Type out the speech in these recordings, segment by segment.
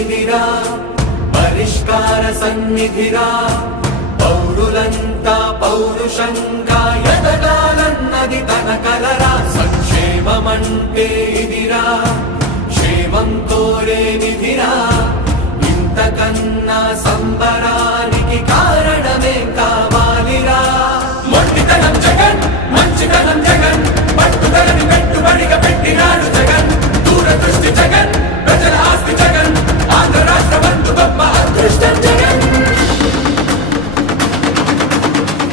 ఇదిరా పరిష్కార సన్నిధిరా పౌరులంతా పౌరుషంగా ఎదగాలన్నది తన కలరా సంక్షేమమంటే ఇదిరా క్షేమం కోరే నిధిరా ఇంతకన్నా సంబరానికి కారణమే కావాలిరా మొండితనం జగన్ మంచితనం జగన్ పట్టుదలని పెట్టుబడిగా పెట్టినాడు జగన్ దూరదృష్టి జగన్ ప్రజల ఆస్తి జగన్ ఆంధ్ర రాష్ట్ర బంధు గొప్ప అదృష్టం జగన్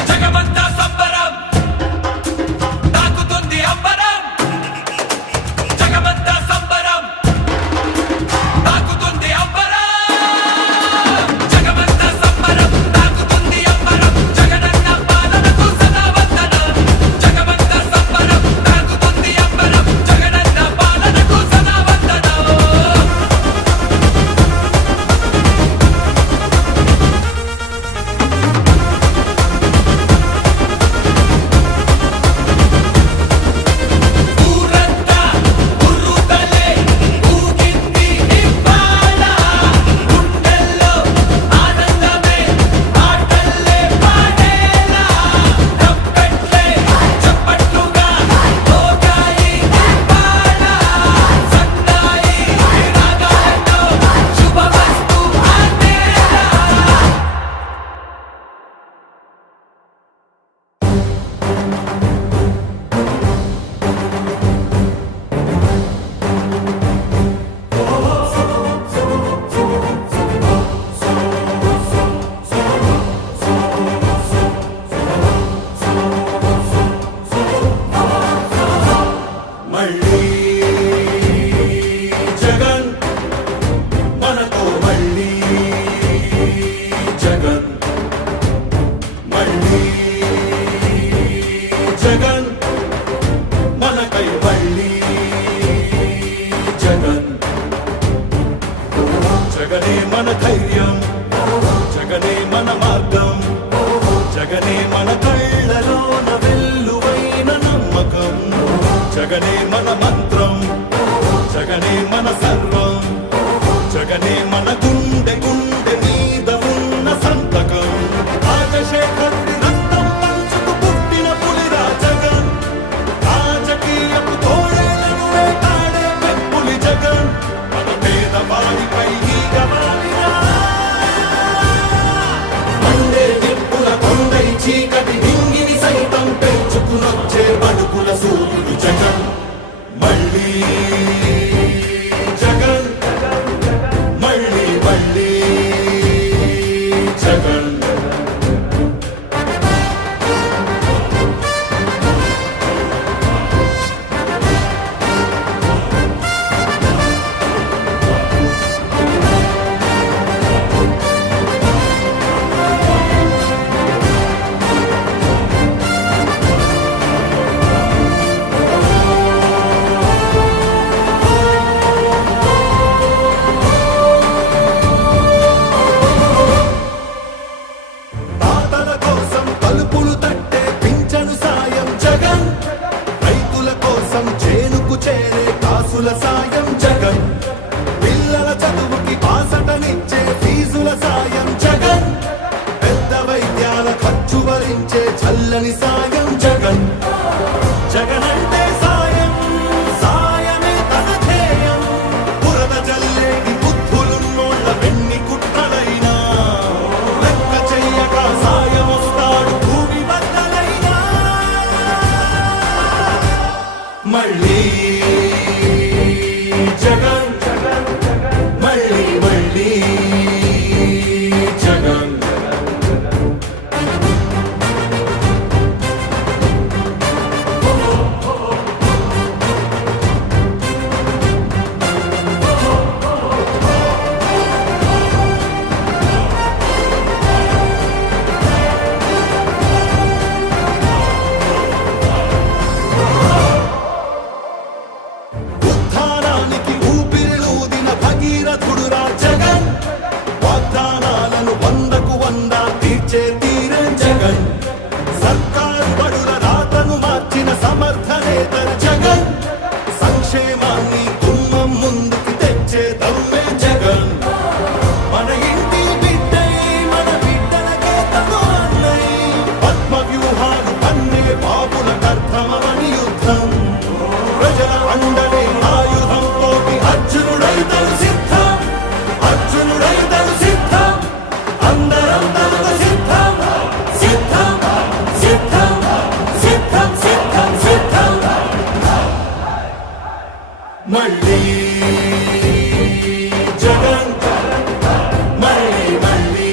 జగమంతా సంబరం తాకుతుంది అంబరం జగమంతా సంబరం తాకుతుంది అంబరం జగమంతా సంబరం తాకుతుంది అంబరం జగనన్న పాలనకు సదా వందనం జగమంతా సంబరం తాకుతుంది అంబరం జగనన్న పాలనకు సదా వందనం ఊరంతా ఉర్రుతలే ఊగింది ఇవ్వాల గుండెల్లో ఆనందమే ఆటల్లే పాడేలా తప్పెట్లే చప్పట్లుగా మోగాయి ఇవ్వాల సన్నాయి రాగాలతో శుభమస్తు ఆనేలా మళ్ళీ జగన్ మనతో మళ్ళీ జగన్ మళ్ళీ జగన్ మనకై మళ్ళీ జగన్ జగనే మన ధైర్యం జగనే మన మార్గం జగనే మన కళ్ళలోన వెల్లువైన నమ్మకం జగనే మన మంత్రం జగనే మన సర్వం జగనే మన గుండె గుండె మీద ఉన్న సంతకం రాజశేఖరుడి రక్తం పంచుకు పుట్టిన పులిరా జగన్ రాజకీయపు తోడేలను వేటాడే పెప్పులి జగన్ మన పేదవాడిపై ఈగవాలిరా మండే నిప్పుల కొండై చీకటి నింగిని సైతం పెంచుకునొచ్చే బడుగుల సూర్యుడు జగన్ మళ్ళీ జగన్ మళ్ళీ మళ్ళీ జగన్ తాతల కోసం తలుపులు తట్టే పింఛను సాయం జగన్ రైతుల కోసం చేనుకు చేరే కాసుల సాయం జగన్ పిల్లల చదువుకి బాసటనిచ్చే ఫీజుల సాయం జగన్ పెద్ద వైద్యాల ఖర్చు భరించే చల్లని సాయం జగన్ జగన్ అంటే సాయం సాయమే తన ధ్యేయం బురద జల్లేని బుద్ధులున్నోళ్ళ వెన్ని కుట్రలైనా లెక్క చెయ్యక సాయం వస్తాడు భూమి బద్దలైనా మళ్ళీ జగన్ మళ్ళీ మళ్ళీ జగన్ ఉద్ధారానికి ఊపిరి ప్రజల అండనే ఆయుధంతో అర్జునుడైతడు సిద్ధం, అర్జునుడైతడు సిద్ధం, అందరం తనకు సిద్ధం, సిద్ధం సిద్ధం సిద్ధం సిద్ధం సిద్ధం. మళ్ళీ జగన్, మళ్ళీ మళ్ళీ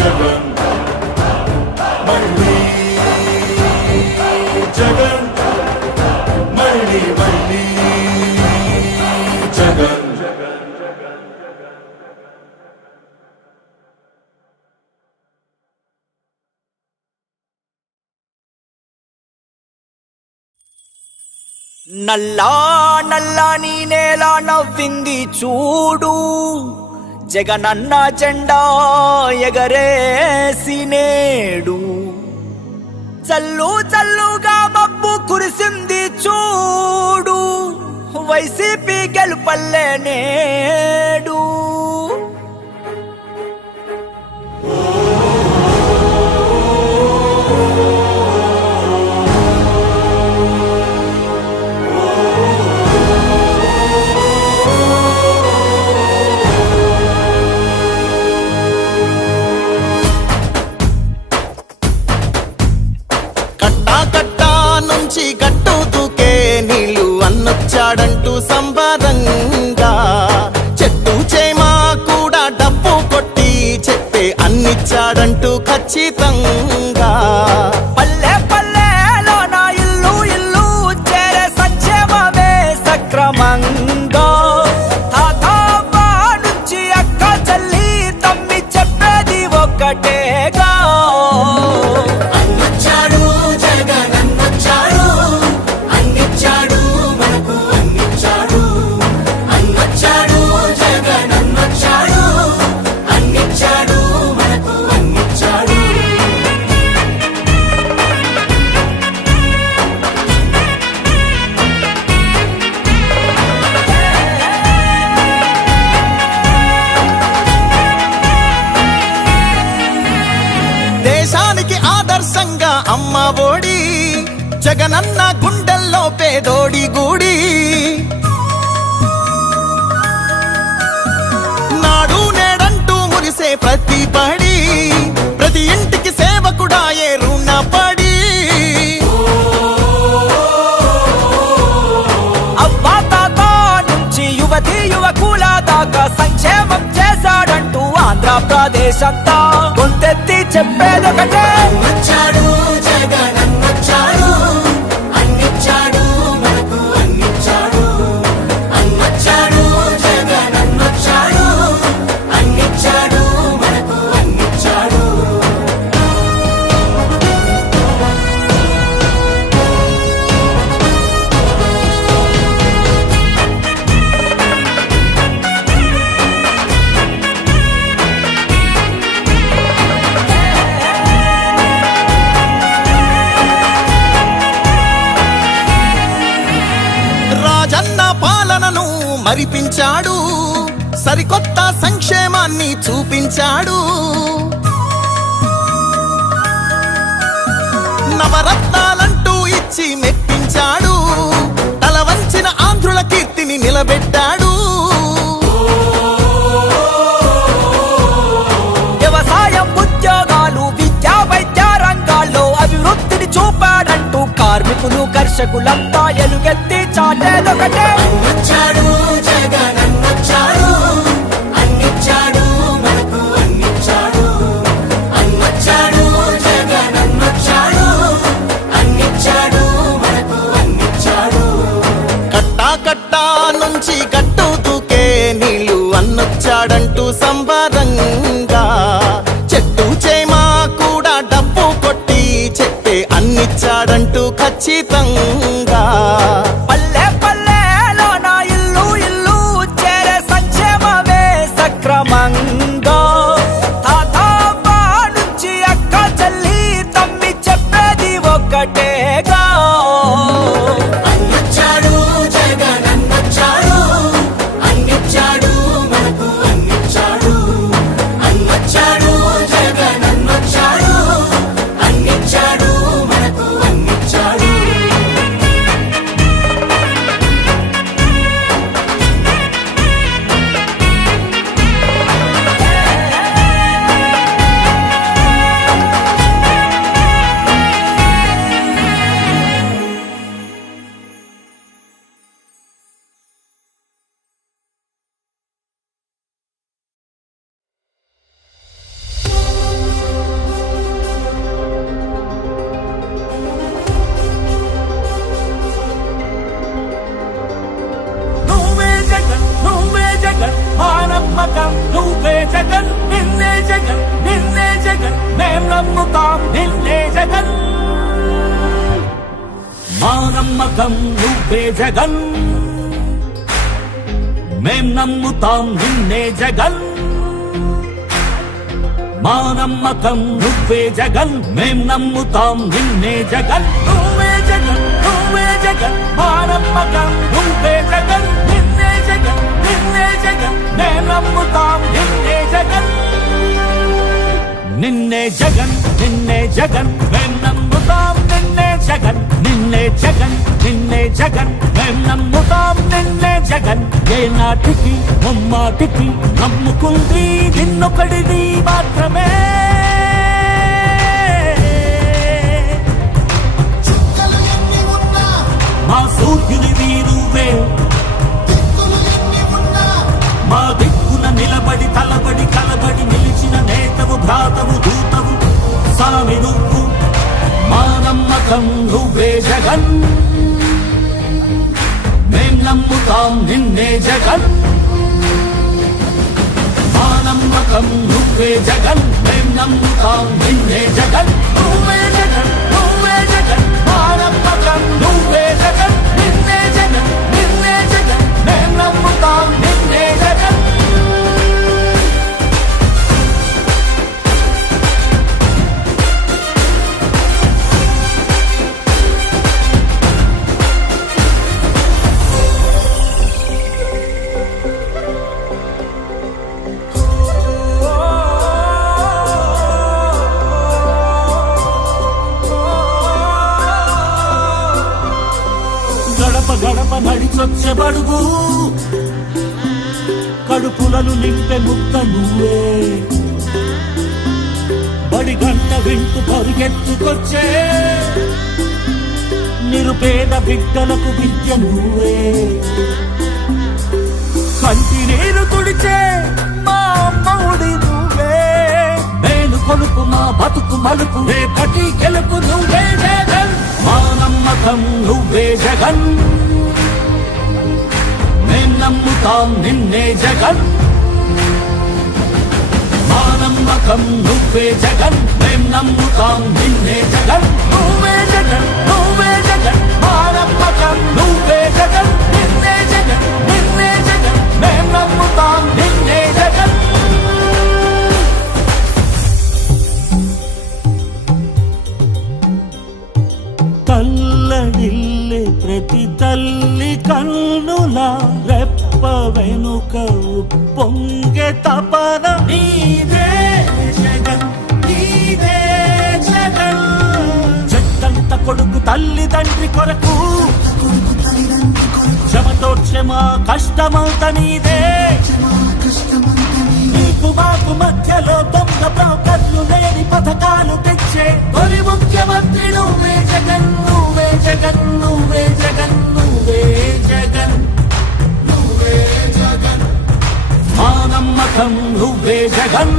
జగన్, మళ్ళీ జగన్, మళ్ళీ మళ్ళీ జగన్. నల్లా నల్లని నేల నవ్వింది చూడు, జగనన్న జెండా ఎగరేసి నేడు. చల్లు చల్లుగా మబ్బు కురిసింది చూడు, వైసీపీ గెలుపల్లే నేడు. గట్టు దూకే నీళ్ళు అన్నొచ్చాడంటూ సంబరంగా, చెట్టు చేమా కూడా డప్పు కొట్టి చెప్పే అన్నిచ్చాడంటూ ఖచ్చితంగా. పల్లె పల్లెలో నా ఇల్లు ఇల్లు చేరే సంక్షేమమే సక్రమంగా. తాతవ్వ నుంచి అక్క చెల్లి తమ్మి చెప్పేది ఒక్కటేగా. దేశానికి ఆదర్శంగా అమ్మ ఒడి, జగనన్న గుండెల్లో పేదోడి గుడి. నాడు నేడంటూ మురిసే ప్రతి పడి, ప్రతి ఇంటికి సేవకుడాయే రుణపడి. అవ్వ తాత నుంచి యువతి యువకుల దాకా సంక్షేమం చేశాడంటూ ఆంధ్రప్రదేశ్ అంతా గొంతెత్తి చెప్పేదొకటే. వచ్చాడు జగనన్నొచ్చాడు, అన్నిచ్చాడు మనకు అన్నిచ్చాడు. అన్నొచ్చాడు జగనన్నొచ్చాడు, అన్నిచ్చాడు మనకు అన్నిచ్చాడు. రాజన్న పాలనను మరిపించాడు, సరికొత్త సంక్షేమాన్ని చూపించాడు. నవరత్నాలంటూ ఇచ్చి మెప్పించాడు, తల వంచిన ఆంధ్రుల కీర్తిని నిలబెట్టాడు. వ్యవసాయం ఉద్యోగాలు విద్యా వైద్య రంగాల్లో అభివృద్ధిని చూపాడంటూ కార్మికులు కర్షకులంతా ఎలుగెత్తి చాటేదొకటే. అన్నొచ్చాడు జగనన్నొచ్చాడు, అన్నిచ్చాడు మనకు అన్నిచ్చాడు. అన్నొచ్చాడు జగనన్నొచ్చాడు, అన్నిచ్చాడు మనకు అన్నిచ్చాడు. కట్టా కట్టా నుంచి గట్టు దూకే నీళ్ళు అన్నొచ్చాడంటూ సంబరంగా, చెట్టు చేమా కూడా డప్పు కొట్టి చెప్పే అన్నిచ్చాడంటూ ఖచ్చితంగా. పల్లె పల్లెలో నా ఇల్లు ఇల్లు చేరే సంక్షేమమే సక్రమంగా. తాతవ్వ నుంచి అక్క చెల్లి తమ్మి చెప్పేది ఒక్కటేగా. అన్నొచ్చాడు జగనన్నొచ్చాడు, అన్నిచ్చాడు మనకు అన్నిచ్చాడు. అన్నొచ్చాడు జగనన్నొచ్చాడు, అన్నిచ్చాడు మనకు అన్నిచ్చాడు. నమ్మకం నువ్వే జగన్ నిన్నే జగన్ నిన్నే జగన్ మేం నమ్ముతాం నిన్నే జగన్ మా నమ్మకం నువ్వే జగన్ మేం నమ్ముతాం నిన్నే జగన్ మా నమ్మకం నువ్వే జగన్ మేం నమ్ముతాం నిన్నే జగన్ నువ్వే జగన్ నువ్వే జగన్ మా నమ్మకం నువ్వే జగన్ నిన్నే జగన్ నిన్నే జగన్ మేం నమ్ముతాం నిన్నే జగన్ నిన్నే జగన్ నిన్నే జగన్ మేం నమ్ముతాం నిన్నే జగన్ నిన్నే జగన్ నిన్నే జగన్ మేం నమ్ముతాం నిన్నే జగన్ ఏ నాటికి ముమ్మాటికి నమ్ముకుంది నిన్నొకడిది మాత్రమే చుక్కలు ఎన్ని ఉన్నా మా సూర్యునివి నువ్వే దిక్కులు ఎన్ని ఉన్నా మా దిక్కున నిలబడి తలబడి కలబడి నిలిచిన నేతవు భ్రాతవు దూతవు సామి నువ్వు మా నమ్మకం నువ్వే జగన్ మేం నమ్ముతాం నిన్నే జగన్ మా నమ్మకం నువ్వే జగన్ మేం నమ్ముతాం నిన్నే జగన్ నువ్వే జగన్ నువ్వే జగన్ మా నమ్మకం నువ్వే జగన్ నిన్నే జగన్ నిన్నే జగన్ మేం నమ్ముతాం నిన్నే జగన్ గడప గడప నడిచొచ్చే బడుగు కడుపులను నింపే ముక్త నువ్వే బడి గంట వింటూ పరిగెత్తుకొచ్చే నిరుపేద బిడ్డలకు విద్య నువ్వే కంటి నీరు తుడిచే మా అమ్మఒడి నువ్వే మేలు కొలుపు మా బతుకు మలుపు రేపటి గెలుపు నువ్వే జగన్ మా నమ్మకం నువ్వే జగన్ మేం నమ్ముతాం నిన్నే జగన్ మా నమ్మకం నువ్వే జగన్ మేం నమ్ముతాం నిన్నే జగన్ నువ్వే జగన్ నువ్వే జగన్ మా నమ్మకం నువ్వే జగన్ నిన్నే జగన్ నిన్నే జగన్ మేం నమ్ముతాం నిన్నే జగన్ తల్లడిల్లే ప్రతి తల్లి కన్నుల రెప్ప వెనుక పొంగే తపన నీదే జగన్ నీదే జగన్ చెట్టంత కొడుకు తల్లి తండ్రి కొరకు క్షమతోర్చే మా కష్టమంత నీదే నీకు మాకు మధ్యలో దొంగ బ్రోకర్లు లేని పథకాలు తెచ్చే తొలి ముఖ్యమంత్రి నువ్వే జగన్ నువ్వే జగన్ నువ్వే జగన్ నువ్వే జగన్ నువ్వే జగన్ మా నమ్మకం నువ్వే జగన్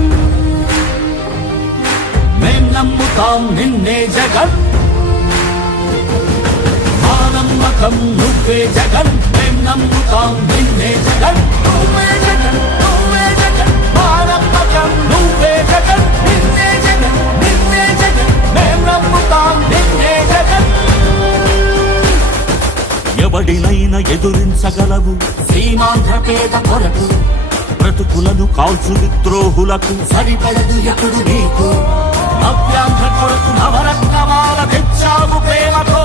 మేం నమ్ముతాం నిన్నే జగన్ మా నమ్మకం నువ్వే జగన్ మేం నమ్ముతాం నిన్నే జగన్ నువ్వే జగన్ నువ్వే జగన్ మా నమ్మకం నువ్వే జగన్ నిన్నే జగన్ నిన్నే జగన్ మేం నమ్ముతాం నిన్నే జగన్ ఎవడినైనా ఎదురించగలవు సీమాంధ్ర పేద కొరకు బ్రతుకులను కాల్చు విద్రోహులకు సరిపడదు ఎప్పుడు నీకు నవ్యాంధ్ర కొరకు నవరత్నమాల తెచ్చావు ప్రేమతో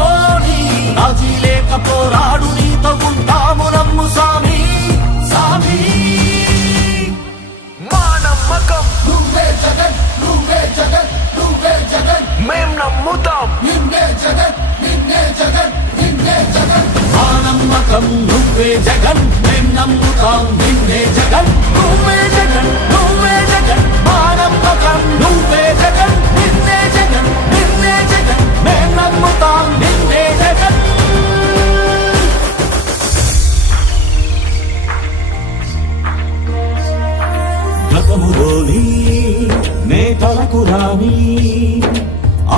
రాజీ లేక పోరాడు నీతో ఉంటాము నమ్ము సామి సామి మా నమ్మకం నువ్వే జగన్ నువ్వే జగన్ నువ్వే జగన్ మేం నమ్ముతాం నిన్నే జగన్ నిన్నే జగన్ నిన్నే జగన్ మా నమ్మకం నువ్వే జగన్ మేం నమ్ముతాం నిన్నే జగన్ నువ్వే జగన్ నువ్వే జగన్ మా నమ్మకం నువ్వే జగన్ నిన్నే జగన్ నిన్నే జగన్ మేం నమ్ముతాం నిన్నే జగన్ గతములోని నేతలకు రాని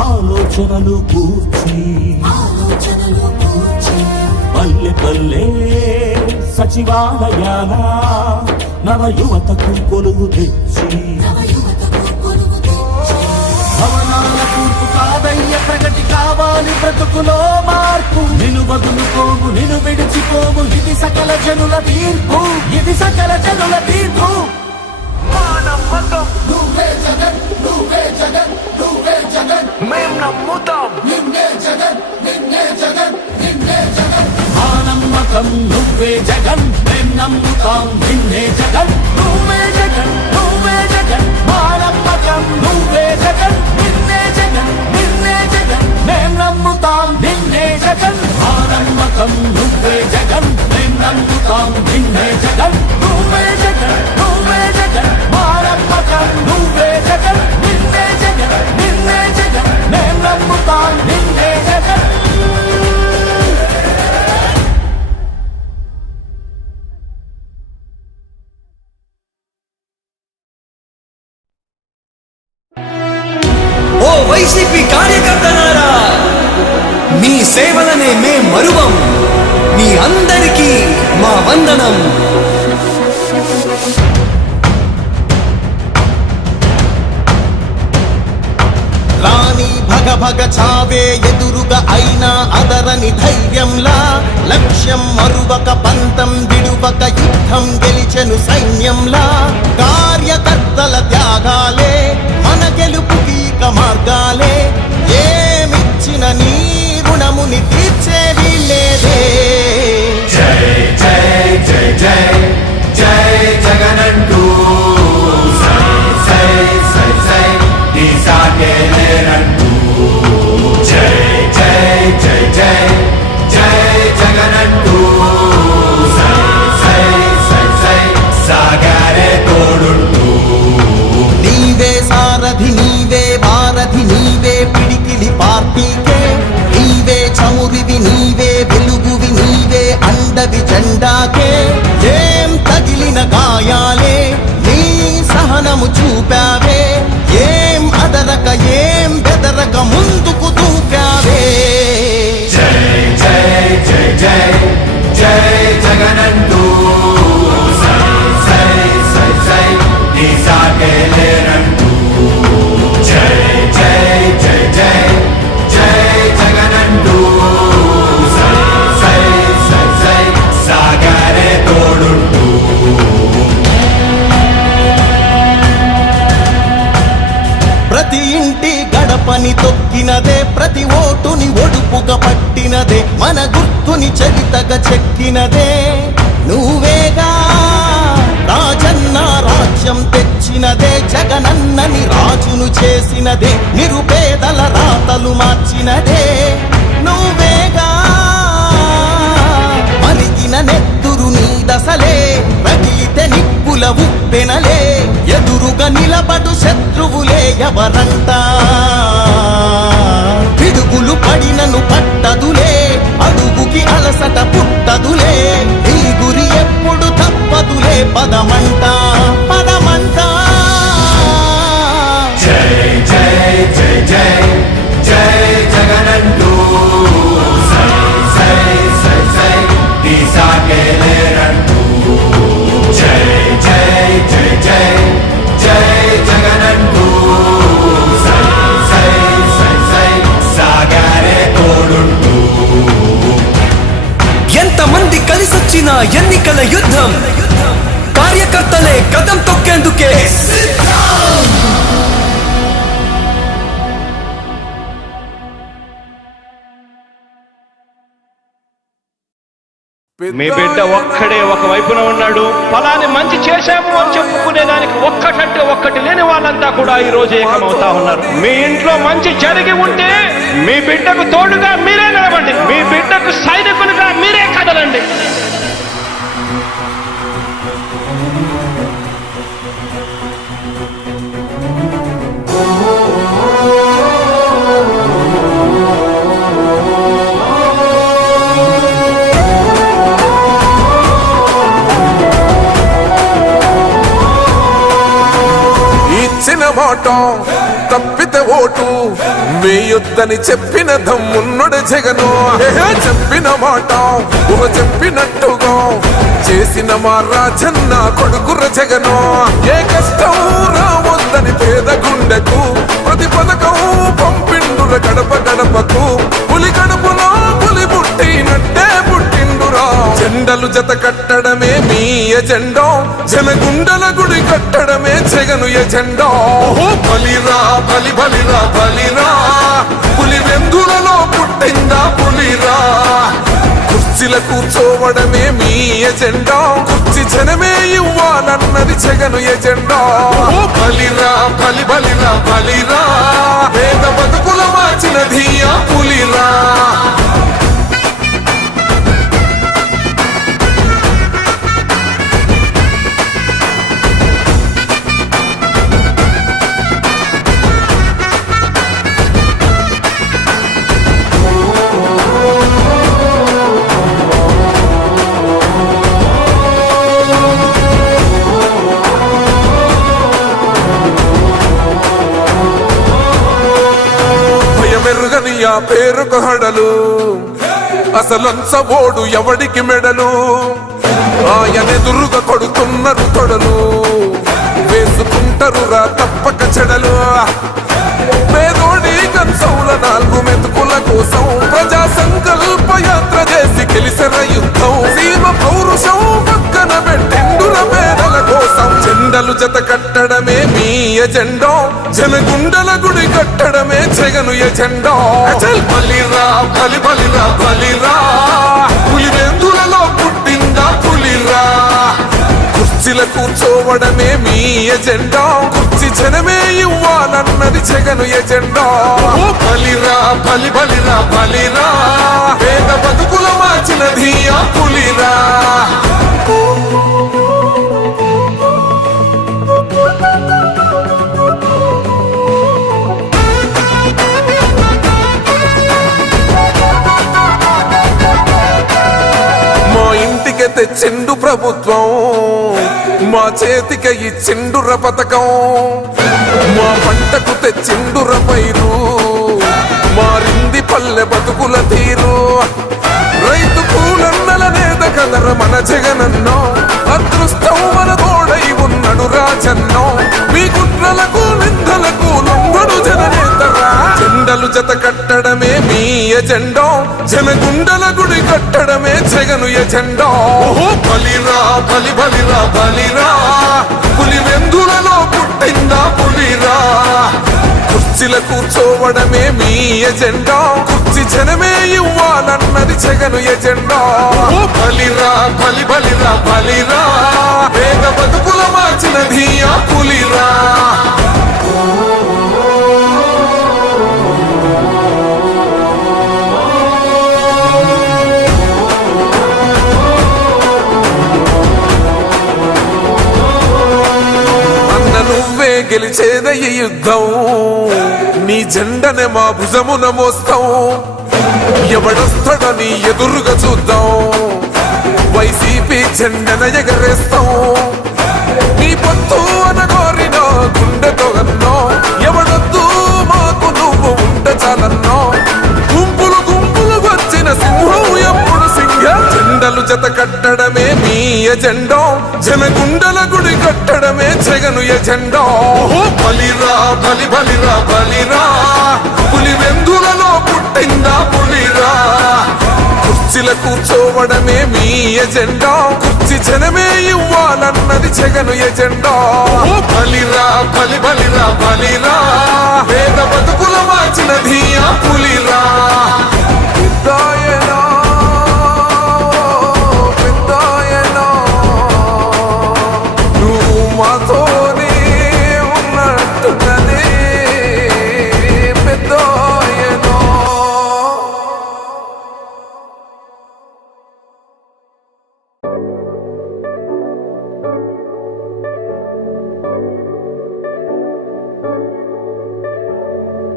ఆలోచనలు కూర్చి ఆలోచనలు కూర్చి పల్లె పల్లె సచివాలయాల నవ యువతకు కొలువు తెచ్చి భవనాల కూర్పు కాదయ్య ప్రగతి కావాలి బ్రతుకులో మార్పు నిన్ను వదులుకోము నిన్ను విడిచిపోము ఇది సకల జనుల తీర్పు ఇది సకల జనుల తీర్పు మా నమ్మకం నువ్వే జగన్ నువ్వే జగన్ నువ్వే జగన్ మేం నమ్ముతాం నిన్నే జగన్ నిన్నే జగన్ నిన్నే జగన్ మా నమ్మకం నువ్వే జగన్ మేం నమ్ముతాం నిన్నే జగన్ నువ్వే జగన్ నువ్వే జగన్ మా నమ్మకం నువ్వే జగన్ నిన్నే జగన్ నిన్నే జగన్ మేం నమ్ముతాం నిన్నే జగన్ మా నమ్మకం నువ్వే జగన్ మేం నమ్ముతాం నిన్నే జగన్ నువ్వే జగన్ నువ్వే జగన్ మా నమ్మకం నువ్వే జగన్ నిన్నే జగన్ నిన్నే జగన్ మేం నమ్ముతాం నిన్నే జగన్ ఓ వైసీపీ కార్యకర్తలారా మీ సేవలనే మే మరువం మీ అందరికీ మా వందనం రాణి భగ భగ చావే ఎదురుగా అయినా అదరని ధైర్యంలా లక్ష్యం మరువక పంతం విడువక యుద్ధం గెలిచెను సైన్యంలా కార్యకర్తల త్యాగాలే మన గెలుపుకి ఇక మార్గాలే ఏమిచ్చిన నీ రుణముని తీర్చేది లేదే జై జై జై జై జై జగనంటూ సై సై సై సై నీ సాటే లేరంటూ జై జై జై జై జై జగనంటూ సై సై సై సై సాగరే తోడుంటూ నీవే సారథి నీవే వారధి నీవే పిడికిలి పార్టీకే నీవే చమురివి నీవే వెలుగువి నీవే అండవి జెండాకే ఏం తగిలిన గాయాలే నీ సహనము చూపావే ఏం అదరక ఏం బెదరక ముందుకు దూపావే జై జై జై జై జై జగనంటూ సై సై సై సై నీ సాటే లేరంటూ జై జై జై జై జై జగనంటూ సై సై సై సై సాగరే తోడుంటూ ప్రతి ఇంటి గడపని తొక్కినదే ప్రతి ఓటుని ఒడుపుగా పట్టినదే మన గుర్తుని చరితగా చెక్కినదే నువ్వేగా రాజన్న రాజ్యం తెచ్చినదే జగనన్నని రాజును చేసినదే నిరుపేదల రాతలు మార్చినదే నువ్వేగా మరిగిన నెత్తురు నీ దశలే రగిలితే నిప్పుల ఉప్పెనలే ఎదురుగా నిలబడు శత్రువులే ఎవరంట పిడుగులు పడినను పట్టదులే అడుగుకి అలసట పుట్టదులే ఈ గురి ఎప్పుడు తప్పదులే పదమంట పదమంట జై జై జై జై జై జగనంటూ సై సై సై సై నీ సాటే లేరంటూ జై జై జై జై జై జగనంటూ సై సై సై సై సాగరే తోడుంటూ ఎంతమంది కలిసొచ్చిన ఎన్నికల యుద్ధం కార్యకర్తలే కదం తొక్కేందుకే మీ బిడ్డ ఒక్కడే ఒక వైపున ఉన్నాడు. ఫలాన్ని మంచి చేశాము అని చెప్పుకునేదానికి ఒక్కటంటే ఒక్కటి లేని వాళ్ళంతా కూడా ఈ రోజు ఏకమవుతా ఉన్నారు. మీ ఇంట్లో మంచి జరిగి ఉంటే మీ బిడ్డకు తోడుగా మీరే నిలబండి, మీ బిడ్డకు సైనికులుగా మీరే కదలండి. ఇచ్చిన మాట తప్పితే ఓటు వేయొద్దని చెప్పిన దమ్మున్నడు జగను చెప్పిన మాట చెప్పినట్టుగా చేసిన మా రాజన్న కొడుకుర జగను ఏ కష్టం రావద్దని పేద గుండెకు ప్రతి పథకం పంపిండుర గడప గడపకు పులి గడపలో పులి పుట్టినట్టే పుట్టిండురా జెండలు జత కట్టడమే మీ ఎజెండా జనగుండల గుడి కట్టడమే జగను ఎజెండా బలిరా బలి బలిరా బలిరా పులి వెందులలో పుట్టిందా పులిరా కుర్చీల కూర్చోవడమే మీ ఎజెండా కుర్చీ జనమే ఇవ్వాలన్నది జగను ఎజెండా బలిరా బలి బలిరా బలిరా పేద బతుకుల మార్చినది ఆ పులిరా ఆ పేరుకు హడలు అసలంచబోడు ఎవడికి మెడలు ఆయనెదురుగా కొడుతున్నారు తొడలు వేసుకుంటారు రా తప్పక చెడలు పేదోడి కంచంల 4 మెతుకుల కోసం ప్రజా సంకల్ప యాత్ర చేసి గెలిసిన యుద్ధం సీమ పౌరుషం పక్కన పెట్టిండుర పేదల కోసం జెండలు జత కట్టడమే మీ ఎజెండా జనగుండల గుడి కట్టడమే జగను ఎజెండా బలిరా బలి బలిరా బలిరా పులి వెందులలో పుట్టిందా పులిరా కుర్చీల కూర్చోవడమే మీ ఎజెండా కుర్చీ జనమే ఇవ్వాలన్నది జగను ఎజెండా బలిరా బలి బలిరా బలిరా పేద బతుకుల మార్చినది ఆ పులిరా తెచ్చిండు ప్రభుత్వం మా చేతికి ఇచ్చిండుర పథకం మా పంటకు తెచ్చిండుర పైరు మారింది పల్లె బతుకుల తీరు రైతు కూలన్నల నేత కదర మన జగనన్నో అదృష్టం మన తోడై ఉన్నడు రాజన్నో మీ కుట్రలకు నిందలకు లొంగడు జననేతరా జెండలు జత కట్టడమే మీ ఎజెండా జనగుండల గుడి కట్టడమే జగను ఎజెండా బలిరా బలి బలిరా బలిరా పులి వెందులలో పుట్టిందా పులిరా కుర్చీల కూర్చోవడమే మీ ఎజెండా కుర్చీ జనమే ఇవ్వాలన్నది జగను ఎజెండా బలిరా బలి బలిరా బలిరా పేద బతుకుల మార్చినది ఆ పులిరా గెలిచేద ఈ యుద్ధం నీ జెండనే మా భుజమున మోస్తాం ఎవడొస్తాడని ఎదురుగా చూద్దాం వైసీపీ జెండన ఎగరేస్తాం నీ పొత్తు అనగోరిన గుండెతో అన్నో ఎవడొద్దు మాకు నువ్వు ఉంటే చాలన్నో గుంపులు గుంపులు వచ్చిన సింహం ఎప్పుడు సింహ జెండలు జత కట్టడమే మీ ఎజెండా జనగుండల గుడి కట్టడమే జగను ఎజెండా బలిరా బలి బలిరా బలిరా పులి వెందులలో పుట్టిందా పులిరా కుర్చీల కూర్చోవడమే మీ ఎజెండా కుర్చీ జనమే ఇవ్వాలన్నది జగను ఎజెండా బలిరా బలి బలిరా బలిరా పేద బతుకుల మార్చినది ఆ పులిరా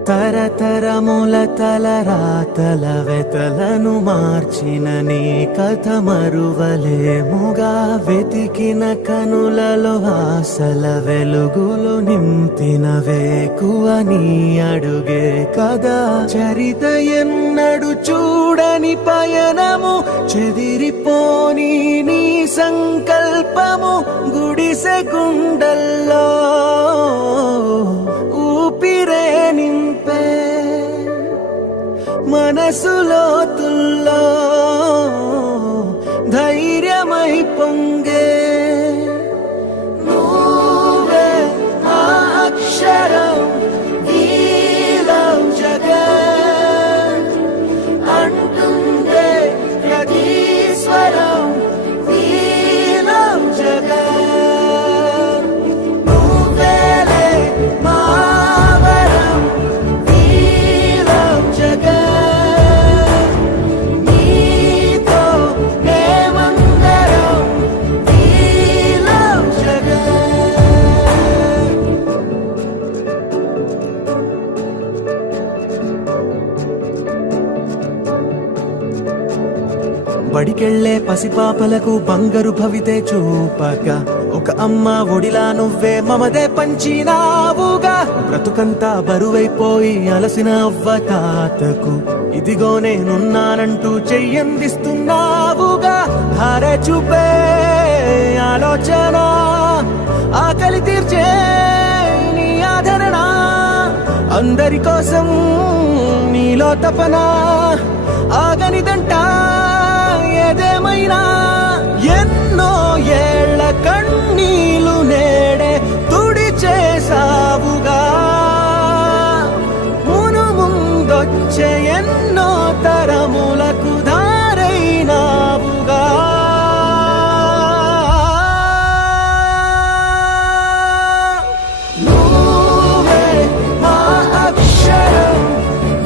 తరతరముల తలరాతల వెతలను మార్చిన నీ కథ మరువలేముగా వెతికిన కనులలో ఆశల వెలుగులు నింపిన వేకువ నీ అడుగే కదా చరిత ఎన్నడు చూడని పయనము చెదిరిపోని నీ సంకల్పము గుడిసె గుండెల్లో ఊపిరే నింపే మనసులో తుల్లో ధైర్యమై పొంగే నువ్వే ఆ అక్షరం వీలం జగన్ అంటుందే ప్రతి స్వరం వీలం జగన్ నువ్వేలే మా వరం వీలం జగన్ నీతో మేమందరం వీలం జగన్ బడికెళ్లే పసిపాపలకు బంగారు భవితే చూపగా ఒక అమ్మ ఒడిలా నువ్వే మమదే పంచినావుగా బ్రతుకంతా బరువైపోయి అలసిన అవ్వ తాతకు ఇదిగో నేనున్నానంటూ చెయ్యందిస్తున్నావుగా ధార చూపే ఆలోచన ఆకలి తీర్చే నీ ఆదరణ అందరి కోసం నీలో తపన ఆగనిదంట ఏదేమైనా ఎన్నో ఏళ్ల కన్నీలు నేడే తుడి చేసావుగా మును ముందొచ్చే ఎన్నో తరములకు దారైనావుగా నువ్వే మా అక్షరం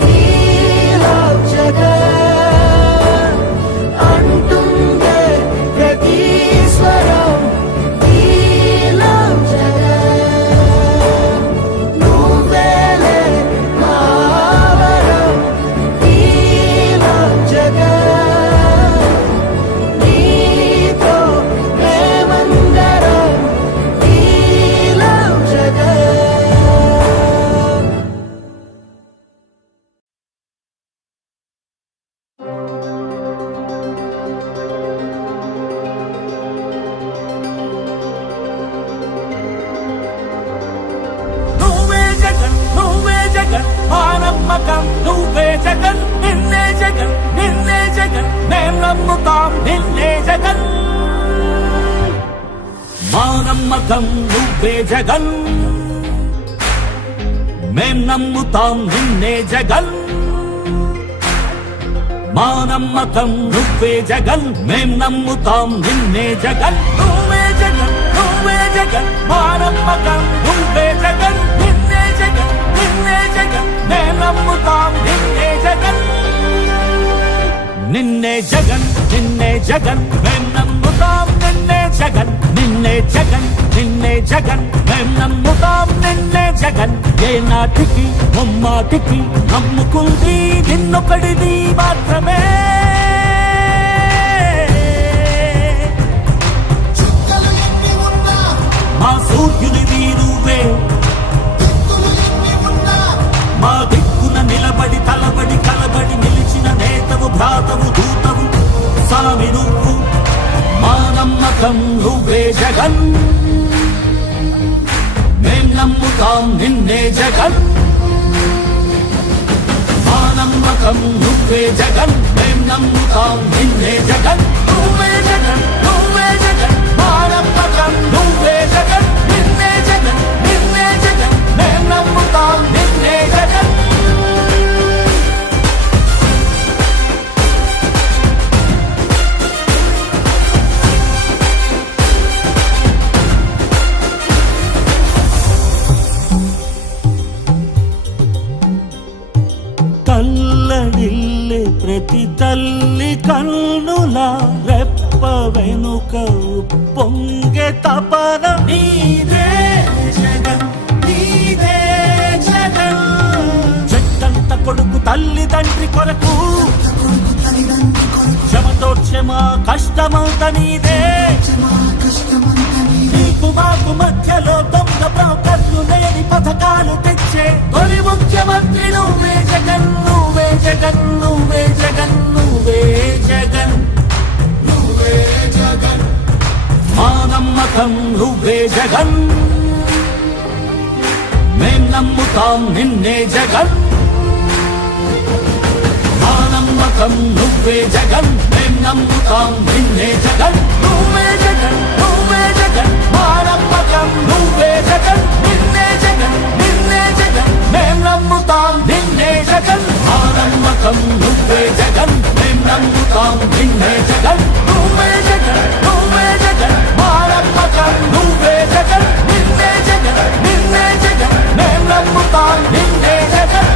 నీలం జగన్ అంటుందే ప్రతి స్వరం నీలం జగన్ నువ్వేలే మా వరం నీలం జగన్ నీతో మేమందరం నీలం జగన్ నువ్వే జగన్ మా నమ్మకం నువ్వే జగన్ నిన్నే జగన్ మేం నమ్ముతాం నిన్నే జగన్ మా నమ్మకం నువ్వే జగన్ మేం నమ్ముతాం నిన్నే జగన్ మా నమ్మకం నువ్వే జగన్ మేం నమ్ముతాం నిన్నే జగన్ నువ్వే జగన్ మా నమ్మకం నువ్వే జగన్ నిన్నే జగన్ మేం నమ్ముతాం నిన్నే జగన్ నిన్నే జగన్ మేం నమ్ముతాం నిన్నే జగన్ మేం నమ్ముతాం నిన్నే జగన్ ఏ నాటికి ముమ్మాటికి నమ్ముకుంది నిన్నొకడిది మాత్రమే చుక్కలు ఎన్ని ఉన్నా మా సూర్యునివి నువ్వే దిక్కులు ఎన్ని ఉన్నా మా దిక్కున నిలబడి తలబడి కలబడి నిలిచిన నేతవు భ్రాతవు దూతవు సామి నువ్వు మా నమ్మకం నువ్వే జగన్ మేం నమ్ముతాం నిన్నే జగన్ మా నమ్మకం నువ్వే జగన్ మేం నమ్ముతాం నిన్నే జగన్ నువ్వే జగన్ మా నమ్మకం నువ్వే జగన్ నిన్నే జగన్ మేం నమ్ముతాం నిన్నే జగన్ తల్లడిల్లే ప్రతి తల్లి కన్నుల రెప్ప వెనుక పొంగే తపన నీదే జగన్ తల్లి తండ్రి కొరకు క్షమతో క్షమ కష్టమంత నీదే నీకు మాకు మధ్యలో దొంగ బ్రోకర్లు లేని పథకాలు తెచ్చే తొలి ముఖ్యమంత్రి నువ్వే జగన్ నువ్వే జగన్ నువ్వే జగన్ నువ్వే జగన్ నువ్వే జగన్ మా నమ్మకం నువ్వే జగన్ మేం నమ్ముతాం నిన్నే జగన్ మా నమ్మకం నువ్వే జగన్ మేం నమ్ముతాం నిన్నే జగన్ నువ్వే జగన్ నువ్వే జగన్ మా నమ్మకం నువ్వే జగన్ నిన్నే జగన్ నిన్నే జగన్ మేం నమ్ముతాం నిన్నే జగన్ మా నమ్మకం నువ్వే జగన్ మేం నమ్ముతాం నిన్నే జగన్ నువ్వే జగన్ నువ్వే జగన్ మా నమ్మకం నువ్వే జగన్ నిన్నే జగన్ నిన్నే జగన్ మేం నమ్ముతాం నిన్నే జగన్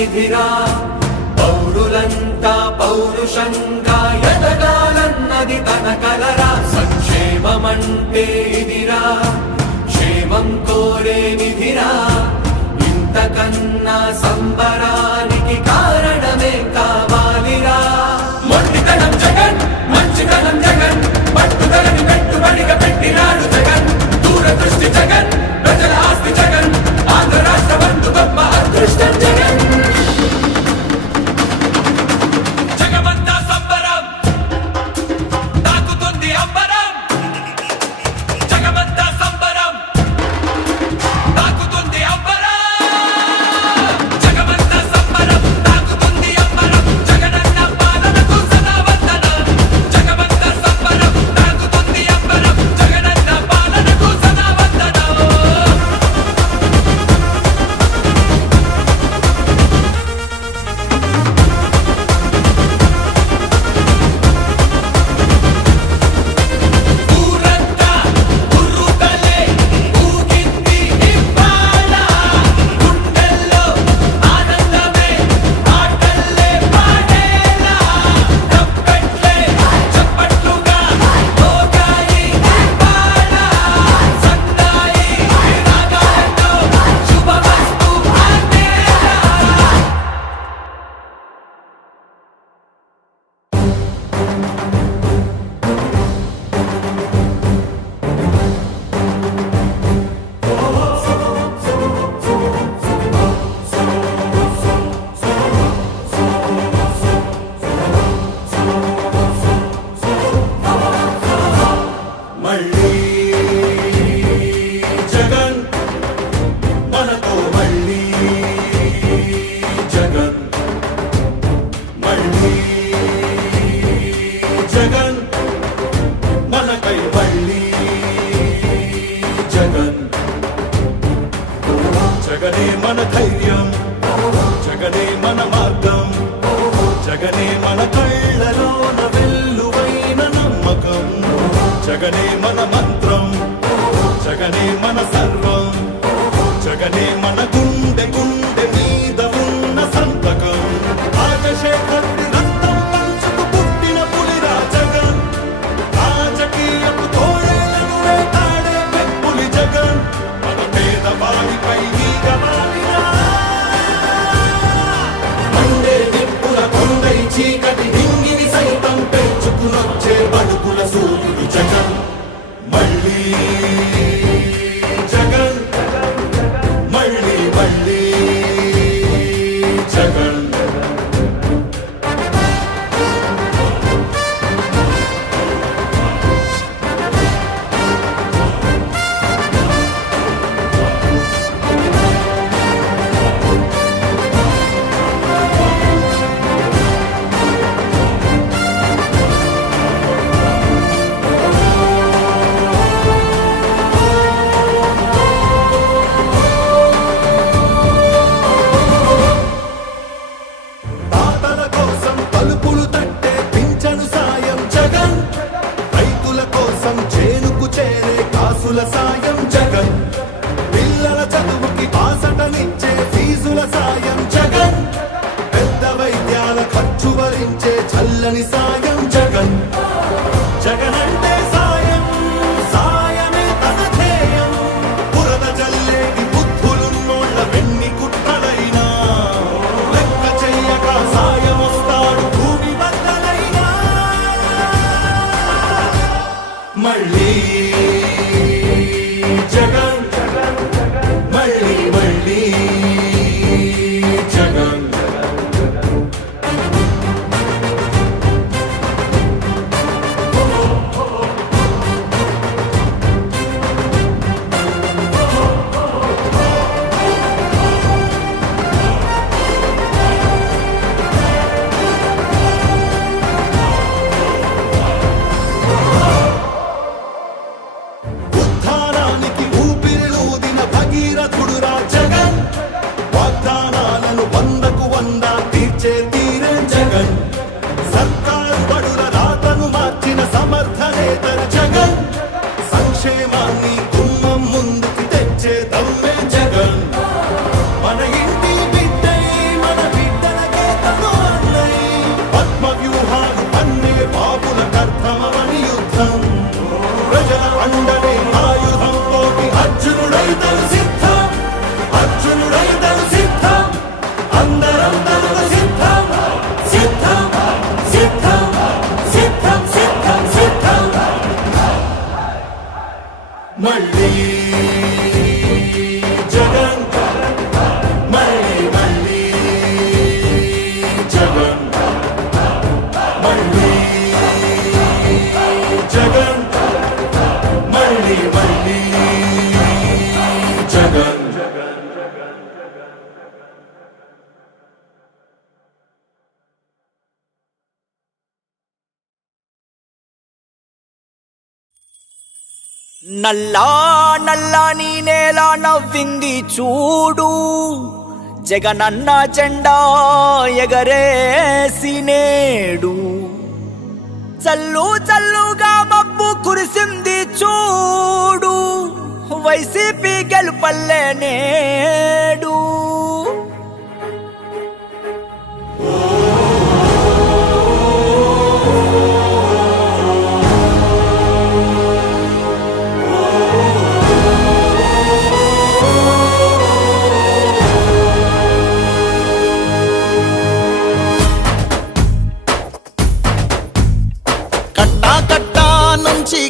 నిధిరా పౌరులంతా పౌరుషంగా ఎదగాలన్నది తన కలరా సంక్షేమమంటే ఇదిరా క్షేమం కోరే నిధిరా ఇంతకన్నా సంబరానికి కారణమే కావాలిరా మొండితనం జగన్ మంచితనం జగన్ పట్టుదలని పెట్టుబడిగా పెట్టినాడు జగన్ దూరదృష్టి జగన్ ప్రజల ఆస్తి జగన్ ఆంధ్ర రాష్ట్ర బంధు గొప్ప అదృష్టం జగన్ జగమంతా సంబరం తాకుతుంది అంబరం జగమంతా సంబరం తాకుతుంది అంబరం జగమంతా సంబరం తాకుతుంది అంబరం జగనన్న పాలనకు సదా వందనం జగమంతా సంబరం తాకుతుంది అంబరం జగనన్న పాలనకు సదా వందనం ఊరంతా ఉర్రుతలే ఊగింది ఇవ్వాల గుండెల్లో ఆనందమే ఆటల్లే పాడేలా తప్పెట్లే చప్పట్లుగా మోగాయి ఇవ్వాల సన్నాయి రాగాలతో శుభమస్తు ఆనేలా మళ్ళీ జగన్ మనతో మళ్ళీ జగన్ మళ్ళీ జగన్ మనకై మళ్ళీ జగన్ జగనే మన ధైర్యం జగనే మన మార్గం జగనే మన కళ్ళలోన వెల్లువైన నమ్మకం జగనే మన మంత్రం జగనే మన సర్వం జగనే మన గుండె గుండె మీద ఉన్న సంతకం రాజశేఖరుడి రక్తం పంచుకు పుట్టిన పులిరా జగన్ రాజకీయపు తోడేలను వేటాడే పెప్పులి జగన్ మన పేదవాడిపై ఈగవాడిరా మండే నిప్పుల కొండై చీకటి డింగిని సైతం పెంచుకునొచ్చే బడుగుల సూర్యుడు జగన్ మళ్ళీ జగన్ మళ్ళీ మళ్ళీ జగన్ తాతల కోసం తలుపులు తట్టే పింఛను సాయం జగన్ రైతుల కోసం చేనుకు చేరే కాసుల సాయం జగన్ పిల్లల చదువుకి బాసటనిచ్చే ఫీజుల సాయం జగన్ పెద్ద వైద్యాల ఖర్చు భరించే చల్లని సాయం జగన్ జగన్ అంటే సాయం సాయమే తన ధ్యేయం బురద జల్లేటి బుద్ధులున్నోళ్ళ వెన్ని కుట్రలైనా లెక్క చెయ్యక సాయమొస్తాడు భూమి బద్దలైనా మళ్ళీ జగన్ మళ్ళీ మళ్ళీ జగన్ ఉత్థానానికి ఊపిరిలూదిన భగీరథుడురా జగన్ వాగ్దానాలను 100కు 100 తీర్చే తీరే జగన్ సర్కారు బడుల రాతను మార్చిన సమర్థ నేతర జగన్ సంక్షేమాన్ని గుమ్మం ముందుకు తెచ్చే దమ్మే జగన్ మన ఇంటి బిడ్డై మన మళ్ళీ జగన్ మళ్ళీ మళ్ళీ జగన్ మళ్ళీ జగన్ మళ్ళీ మళ్ళీ జగన్ నల్లా నల్లా నీ నేల నవ్వింది చూడు, జగనన్న జెండా ఎగరేసి నేడు. చల్లు చల్లుగా మబ్బు కురిసింది చూడు, వైసీపీ గెలుపల్లే నేడు.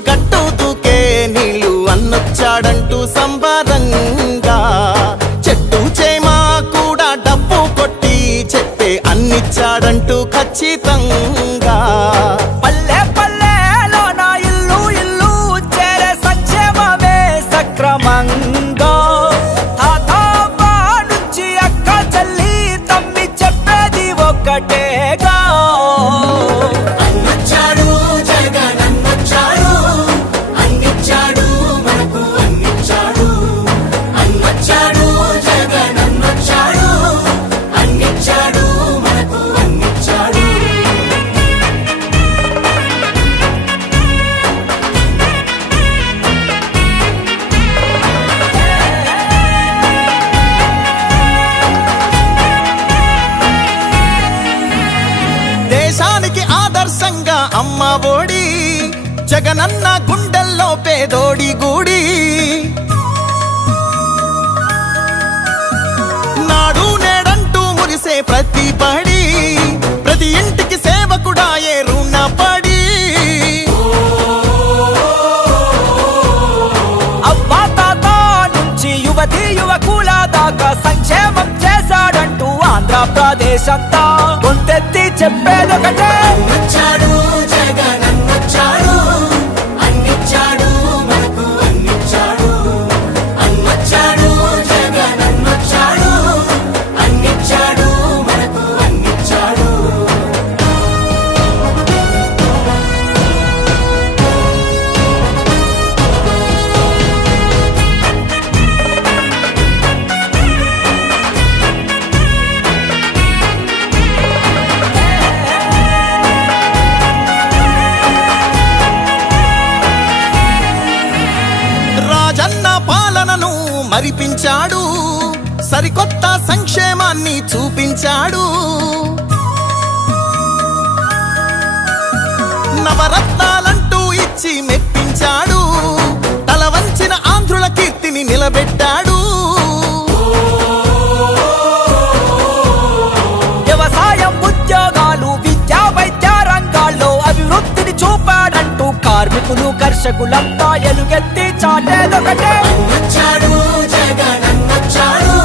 గట్టు దూకే నీళ్ళు అన్నొచ్చాడంటూ సంబరంగా, చెట్టు చేమా కూడా డబ్బు కొట్టి చెప్పే అన్నిచ్చాడంటూ ఖచ్చితంగా. పల్లె పల్లెలో నా ఇల్లు ఇల్లు చేరే సంక్షేమమే సక్రమంగా. తాతాబా నుంచి అక్క చెల్లి తమ్మి చెప్పేది ఒక్కటేగా. దేశానికి ఆదర్శంగా అమ్మ ఒడి, జగనన్న గుండెల్లో పేదోడి గుడి. నాడు నేడంటూ మురిసే ప్రతి పడి, ప్రతి ఇంటికి సేవకుడాయే రుణపడి. అబ్బా తాత నుంచి యువతి యువకుల దాకా సంక్షేమం చేశాడంటూ ఆంధ్రప్రదేశ్ అంతా గొంతెత్తి చెప్పేదొకటే. వచ్చాడు జగనన్నొచ్చాడు, అన్నిచ్చాడు మనకు అన్నిచ్చాడు. అన్నొచ్చాడు జగనన్నొచ్చాడు, అన్నిచ్చాడు మనకు అన్నిచ్చాడు. రాజన్న పాలనను మరిపించాడు, సరికొత్త సంక్షేమాన్ని చూపించాడు. నవరత్నాలంటూ ఇచ్చి మెప్పించాడు, తల వంచిన ఆంధ్రుల కీర్తిని నిలబెట్టాడు. వ్యవసాయం ఉద్యోగాలు విద్యా వైద్య రంగాల్లో అభివృద్ధిని చూపాడంటూ కార్మికులు కర్షకులంతా ఎలుగెత్తి చాటేదొకటే. వచ్చాడు జగనన్నొచ్చాడు,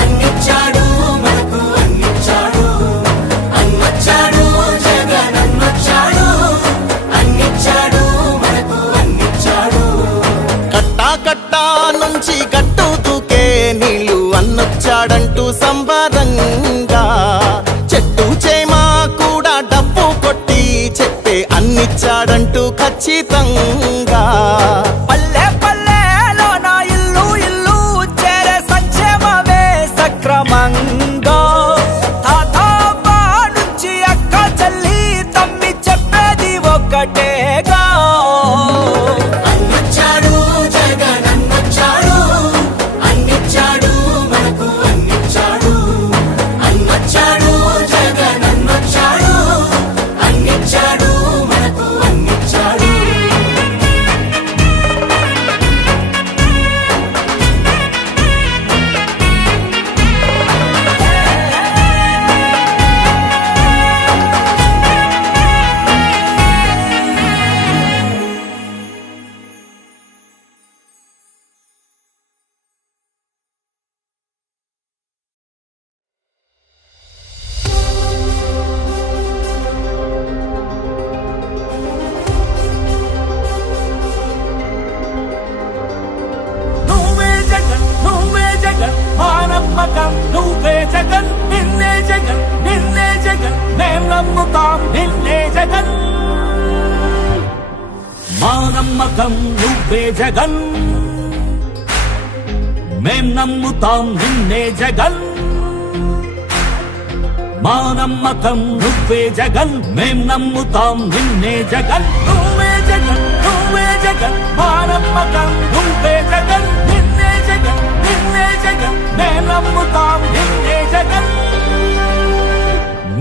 అన్నిచ్చాడు మనకు అన్నిచ్చాడు. అన్నొచ్చాడు జగనన్నొచ్చాడు, అన్నిచ్చాడు మనకు అన్నిచ్చాడు. కట్టా కట్టా నుంచి గట్టు దూకే నీళ్ళు అన్నొచ్చాడంటూ సంబరంగా, చెట్టు చేమా కూడా డబ్బు కొట్టి చెప్పే అన్నిచ్చాడంటూ ఖచ్చితంగా. పల్లె పల్లెలో నా ఇల్లు ఇల్లు చేరే సంక్షేమమే సక్రమంగా. తాతాబా నుంచి అక్క చెల్లి తమ్మి చెప్పేది ఒక్కటేగా. అన్నొచ్చాడు జగనన్నొచ్చాడు, అన్నిచ్చాడు మనకు అన్నిచ్చాడు. అన్నొచ్చాడు జగనన్నొచ్చాడు, అన్నిచ్చాడు మనకు అన్నిచ్చాడు. జగన్ నిన్నే జగన్ మేం నమ్ముతాం నిన్నే జగన్ మా నమ్మకం నువ్వే జగన్ మేం నమ్ముతాం నిన్నే జగన్ మా నమ్మకం నువ్వే జగన్ మేం నమ్ముతాం నిన్నే జగన్ నువ్వే జగన్ నువ్వే జగన్ మా నమ్మకం నువ్వే జగన్ నిన్నే జగన్ నిన్నే జగన్ మేం నమ్ముతాం నిన్నే జగన్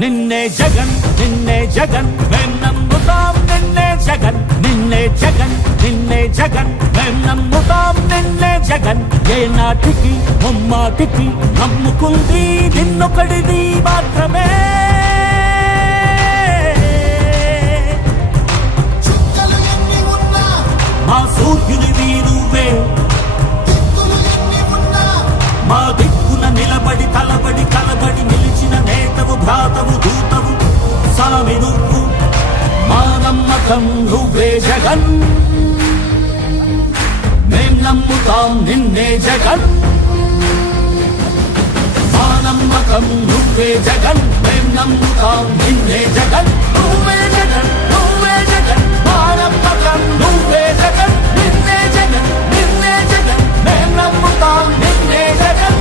నిన్నే జగన్ నిన్నే జగన్ మేం నమ్ముతాం నిన్నే జగన్ నిన్నే జగన్ నిన్నే జగన్ మేం నమ్ముతాం నిన్నే జగన్ ఏ నాటికి ముమ్మాటికి నమ్ముకుంది నిన్నొకడిది మాత్రమే చుక్కలు ఎన్ని ఉన్నా మా సూర్యునివి నువ్వే దిక్కులు ఎన్ని ఉన్నా మా దిక్కున నిలబడి తలబడి కలబడి నిలిచిన నేతవు భ్రాతవు దూతవు సామి నువ్వు మా నమ్మకం నువ్వే జగన్ మేం నమ్ముతాం నిన్నే జగన్ మా నమ్మకం నువ్వే జగన్ మేం నమ్ముతాం నిన్నే జగన్ నువ్వే జగన్ నువ్వే జగన్ మా నమ్మకం నువ్వే జగన్ నిన్నే జగన్ నిన్నే జగన్ మేం నమ్ముతాం నిన్నే జగన్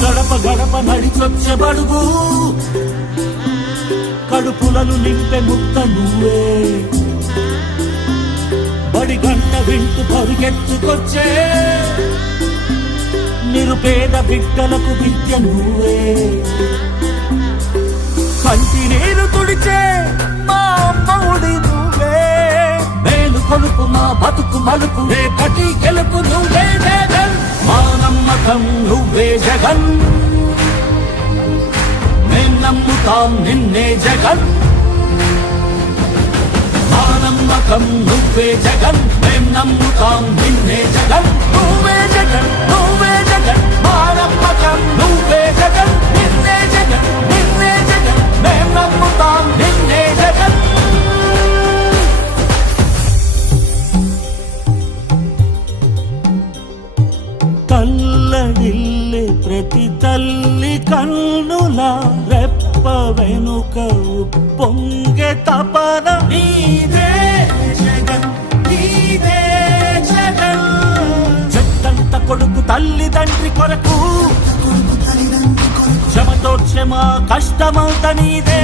గడప గడప నడిచొచ్చే బడుగు కడుపులను నింపే ముక్త నువ్వే బడి గంట వింటూ పరిగెత్తుకొచ్చే నిరుపేద బిడ్డలకు విద్య నువ్వే కంటి నీరు తుడిచే మా అమ్మఒడి నువ్వే మేలు కొలుపు మా బతుకు మలుపు రేపటి గెలుపు నువ్వే జగన్ మా నమ్మకం నువ్వే జగన్ మేం నమ్ముతాం నిన్నే జగన్ మా నమ్మకం నువ్వే జగన్ మేం నమ్ముతాం నిన్నే జగన్ నువ్వే జగన్ నువ్వే జగన్ మా నమ్మకం నువ్వే జగన్ నిన్నే జగన్ నిన్నే జగన్ మేం నమ్ముతాం నిన్నే జగన్ కల్లడిల్లే ప్రతి తల్లి కన్నుల రెప్ప వెనుక పొంగే తపన నీదే జగన్ నీదే జగన్ చెట్టంత కొడుకు తల్లిదండ్రి కొరకు క్షమతోర్చె మా కష్టమంత నీదే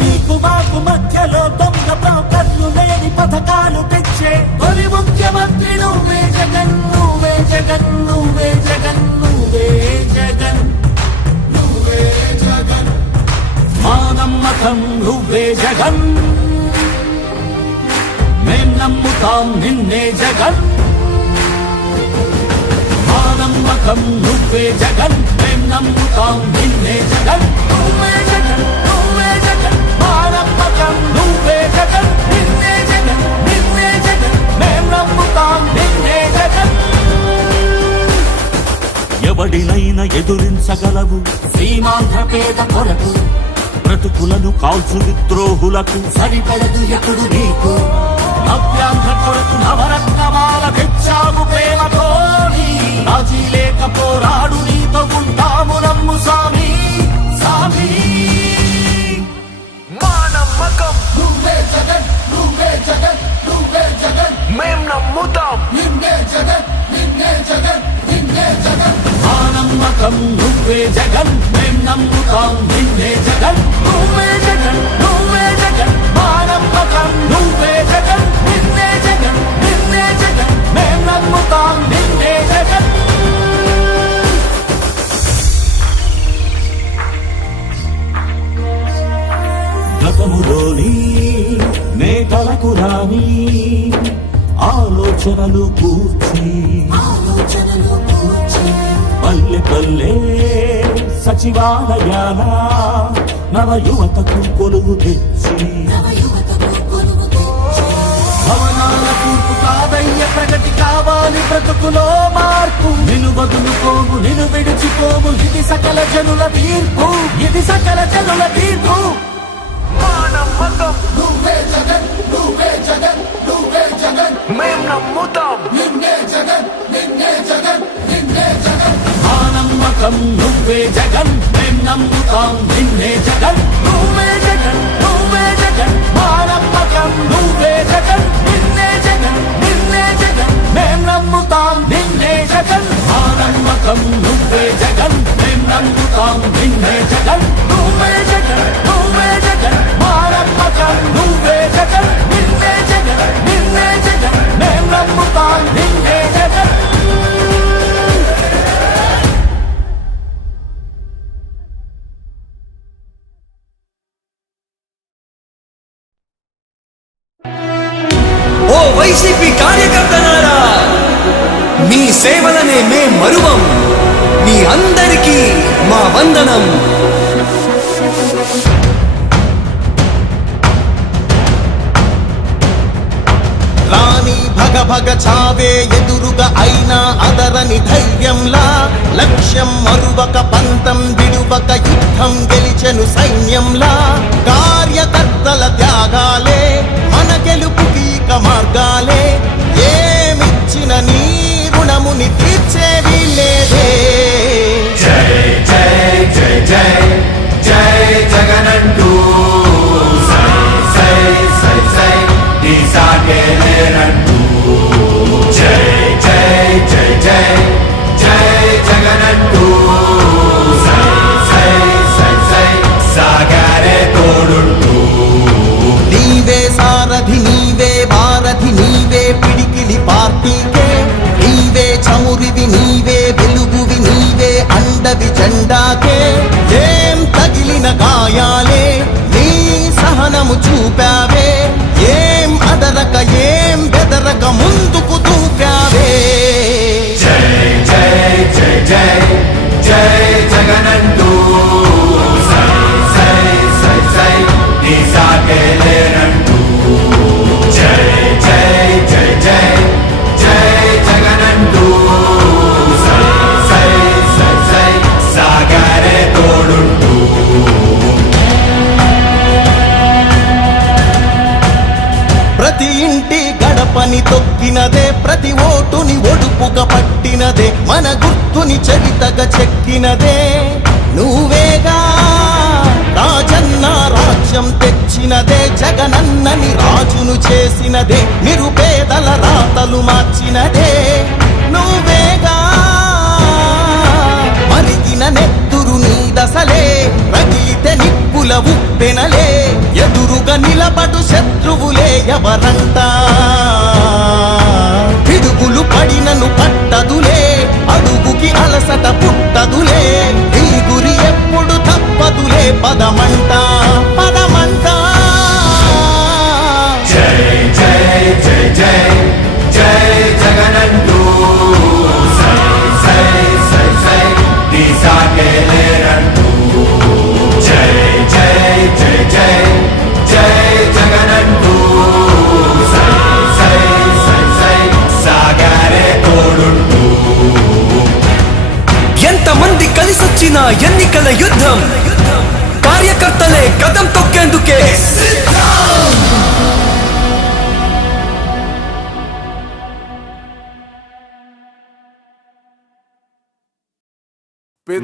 నీకు మాకు మధ్యలో దొంగ బ్రోకర్లు లేని పథకాలు తెచ్చే తొలి ముఖ్యమంత్రి నువ్వే జగన్ నువ్వే జగన్ నువ్వే జగన్ నువ్వే జగన్ నువ్వే జగన్ మా నమ్మకం నువ్వే జగన్ మేం నమ్ముతాం నిన్నే జగన్ మా నమ్మకం నువ్వే జగన్ మేం నమ్ముతాం నిన్నే జగన్ నువ్వే జగన్ నువ్వే జగన్ మా నమ్మకం నువ్వే జగన్ నిన్నే జగన్ నిన్నే జగన్ మేం నమ్ముతాం నిన్నే జగన్ ఎవడినైనా ఎదురించగలవు సీమాంధ్ర పేద కొరకు బ్రతుకులను కాల్చు విద్రోహులకు సరిపడదు ఎప్పుడు నీకు నవ్యాంధ్ర కొరకు నవరత్నమాల తెచ్చావు ప్రేమతో రాజీ లేక పోరాడు నీతో ఉంటాము నమ్ము సామి సామి మా నమ్మకం నువ్వే జగన్ నువ్వే జగన్ నువ్వే జగన్ మేం నమ్ముతాం నిన్నే జగన్ నిన్నే జగన్ నిన్నే జగన్ మా నమ్మకం నువ్వే జగన్ మేం నమ్ముతాం నిన్నే జగన్ నువ్వే జగన్ నువ్వే జగన్ మా నమ్మకం నువ్వే జగన్ నిన్నే జగన్ నిన్నే జగన్ మేం నమ్ముతాం నిన్నే జగన్ గతములోని మేకలకు రాని ఆలోచనలు కూర్చి ఆలోచనలు కూర్చి పల్లె పల్లె సచివాలయాల నవ యువతకు కొలువు తెచ్చి నవ యువతకు ఇది సకల జనుల తీర్పు, ఇది సకల జనుల తీర్పు. మా నమ్మకం నువ్వే జగన్ నువ్వే జగన్ నువ్వే జగన్ మేం నమ్ముతాం నిన్నే జగన్ నిన్నే జగన్ నిన్నే జగన్ మా నమ్మకం నువ్వే జగన్, మేం నమ్ముతాం నిన్నే జగన్. నువ్వే జగన్ నువ్వే జగన్, మా నమ్మకం నువ్వే జగన్, నిన్నే జగన్ నిన్నే జగన్, మేం నమ్ముతాం నిన్నే జగన్. మా నమ్మకం నువ్వే జగన్, మేం నమ్ముతాం నిన్నే జగన్. నువ్వే జగన్ నువ్వే జగన్, మా నమ్మకం నువ్వే జగన్, నిన్నే జగన్ నిన్నే జగన్, మేం నమ్ముతాం నిన్నే జగన్. ఓ వైసీపీ కార్యకర్తలారా, మీ సేవలనే మే మరువం. మీ అందరికీ మా వందనం. రాణి భగ భగ చావే ఎదురుగా అయినా అదరని ధైర్యంలా, లక్ష్యం మరువక పంతం విడువక యుద్ధం గెలిచెను సైన్యంలా. కార్యకర్తల త్యాగాలే మన గెలుపుకి ఇక మార్గాలే, ఏమిచ్చిన నీ రుణముని తీర్చేది లేదే. జై జై జై జై జై జగనంటూ సై సై సై సై నీ సాగే లేనంటూ. జై జై జై జై జై జగనంటూ సై సై సై సై సాగారే తోడుంటూ. నీవే సారథి నీవే వారధి నీవే పిడికిలి పార్టీకే, నీవే చమురివి నీవే వెలుగువి నీవే అండవి జెండాకే. ఏం తగిలిన గాయాలే నీ సహనము చూపావే, ఏం అదరక ఏం బెదరక ముందుకు దూకావే. జై జై జై జై జై జగనంటూ సై సై సై సై నీ సాగే లేనంటూ. జై జై జై జై జై జగనంటూ సై సై సై సై సాగారే తోడుంటూ. ప్రతి ఇంటి గడపని తొక్కినదే, ప్రతి ఓటుని ఒడుపుగా పట్టినదే, మన గుర్తుని చరితగా చెక్కినదే నువ్వేగా. రాజన్న రాజ్యం తెచ్చినదే, జగనన్నని రాజును చేసినదే, నిరుపేదల రాతలు మార్చినదే నువ్వేగా. మరిగిన నెత్తురు నీ దశలే, రగిలితే నిప్పుల ఉప్పెనలే, ఎదురుగా నిలబడు శత్రువులే ఎవరంట. పిడుగులు పడినను పట్టదులే, అడుగుకి అలసట పుట్టదులే, ఈ గురి ఎప్పుడు తప్పదులే, పదమంట పదమంట. జై జై జై జై జై జగనంటూ సై సై సై సై నీ సాగే లేనంటూ. జై జై జై జై జై జగనంటూ సై సై సై సై సాగారే తోడుంటూ. ఎంతమంది కలిసొచ్చిన ఎన్నికల యుద్ధం, కార్యకర్తలే కదం తొక్కేందుకే.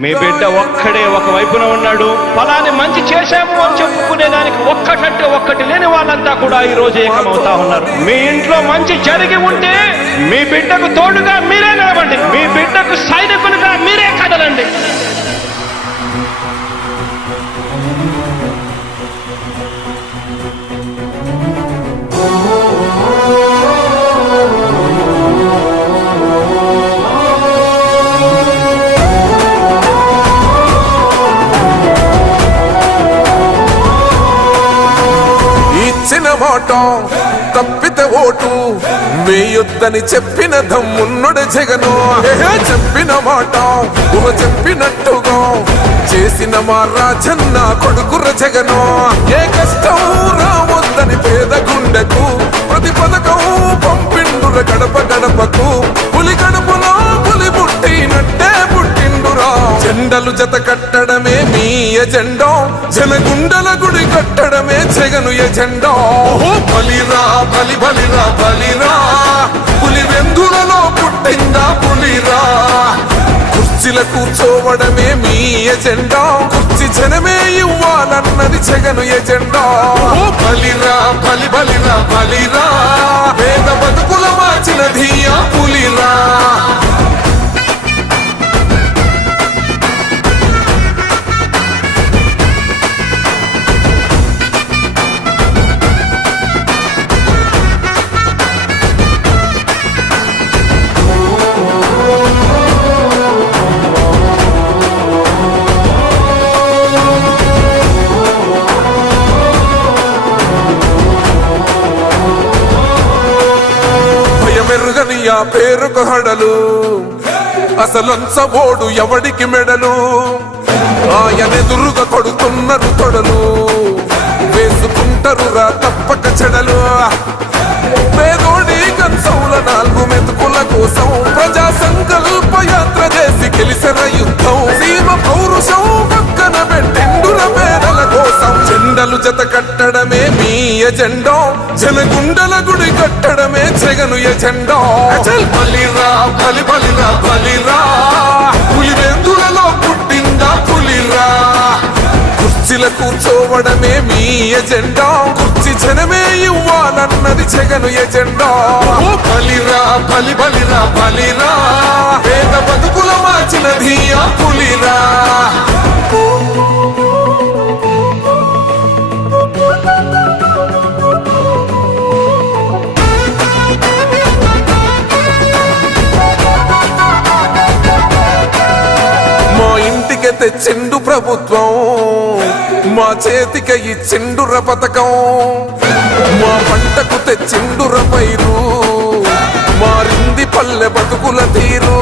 మీ బిడ్డ ఒక్కడే ఒక వైపున ఉన్నాడు. ఫలాన్ని మంచి చేశాము అని చెప్పుకునేదానికి ఒక్కటంటే ఒక్కటి లేని వాళ్ళంతా కూడా ఈ రోజు ఏకమవుతా ఉన్నారు. మీ ఇంట్లో మంచి జరిగి ఉంటే మీ బిడ్డకు తోడుగా మీరే నిలబండి, మీ బిడ్డకు సైనికులుగా మీరే కదలండి. ఇచ్చిన మాట తప్పితే ఓటు వేయొద్దని చెప్పిన దమ్మున్నడు జగను. చెప్పిన మాట చెప్పినట్టుగా చేసిన మా రాజన్న కొడుకుర జగను. ఏ కష్టం రావద్దని పేద గుండెకు ప్రతి పథకం పంపిండుర గడప గడపకు. పులి గడపలో పులి పుట్టినట్టే పుట్టిండురా. జెండ జెండలు జత కట్టడమే మీ ఎజెండా జనగుండల గుడి కట్టడమే జగను ఎజెండా బలిరా బలి బలిరా బలిరా పులి వెందులలో పుట్టిందా పులిరా కుర్చీల కూర్చోవడమే మీ ఎజెండా కుర్చీ జనమే ఇవ్వాలన్నది జగను ఎజెండా బలిరా బలి బలిరా బలిరా పేద బతుకుల మార్చినది ఆ పులిరా మెరుగని ఆ పేరుకు హడలు అసలంచబోడు ఎవడికి మెడలు ఆయనెదురుగా కొడుతున్నారు తొడలు వేసుకుంటారు రా తప్పక చెడలు పేదోడి కంచౌల 4 మెతుకుల కోసం ప్రజా సంకల్ప యాత్ర చేసి గెలిసిన యుద్ధం సీమ పౌరుషం పక్కన పెట్టిండుల పేదల కోసం జెండలు జత కట్టడమే మీ ఎజెండా జనగుండల గుడి కట్టడమే జగను ఎజెండా బలిరా బలి బలిరా బలిరా పులి వెందులలో పుట్టిందా పులిరా కుర్చీల కూర్చోవడమే మీ ఎజెండా కుర్చీ జనమే ఇవ్వాలన్నది జగను ఎజెండా బలిరా బలి బలిరా బలిరా పేద బతుకుల మార్చినది ఆ పులిరా తెచ్చిండు ప్రభుత్వం మా చేతికి ఇచ్చిండుర పథకం మా పంటకు తెచ్చిండుర పైరు మారింది పల్లె బతుకుల తీరు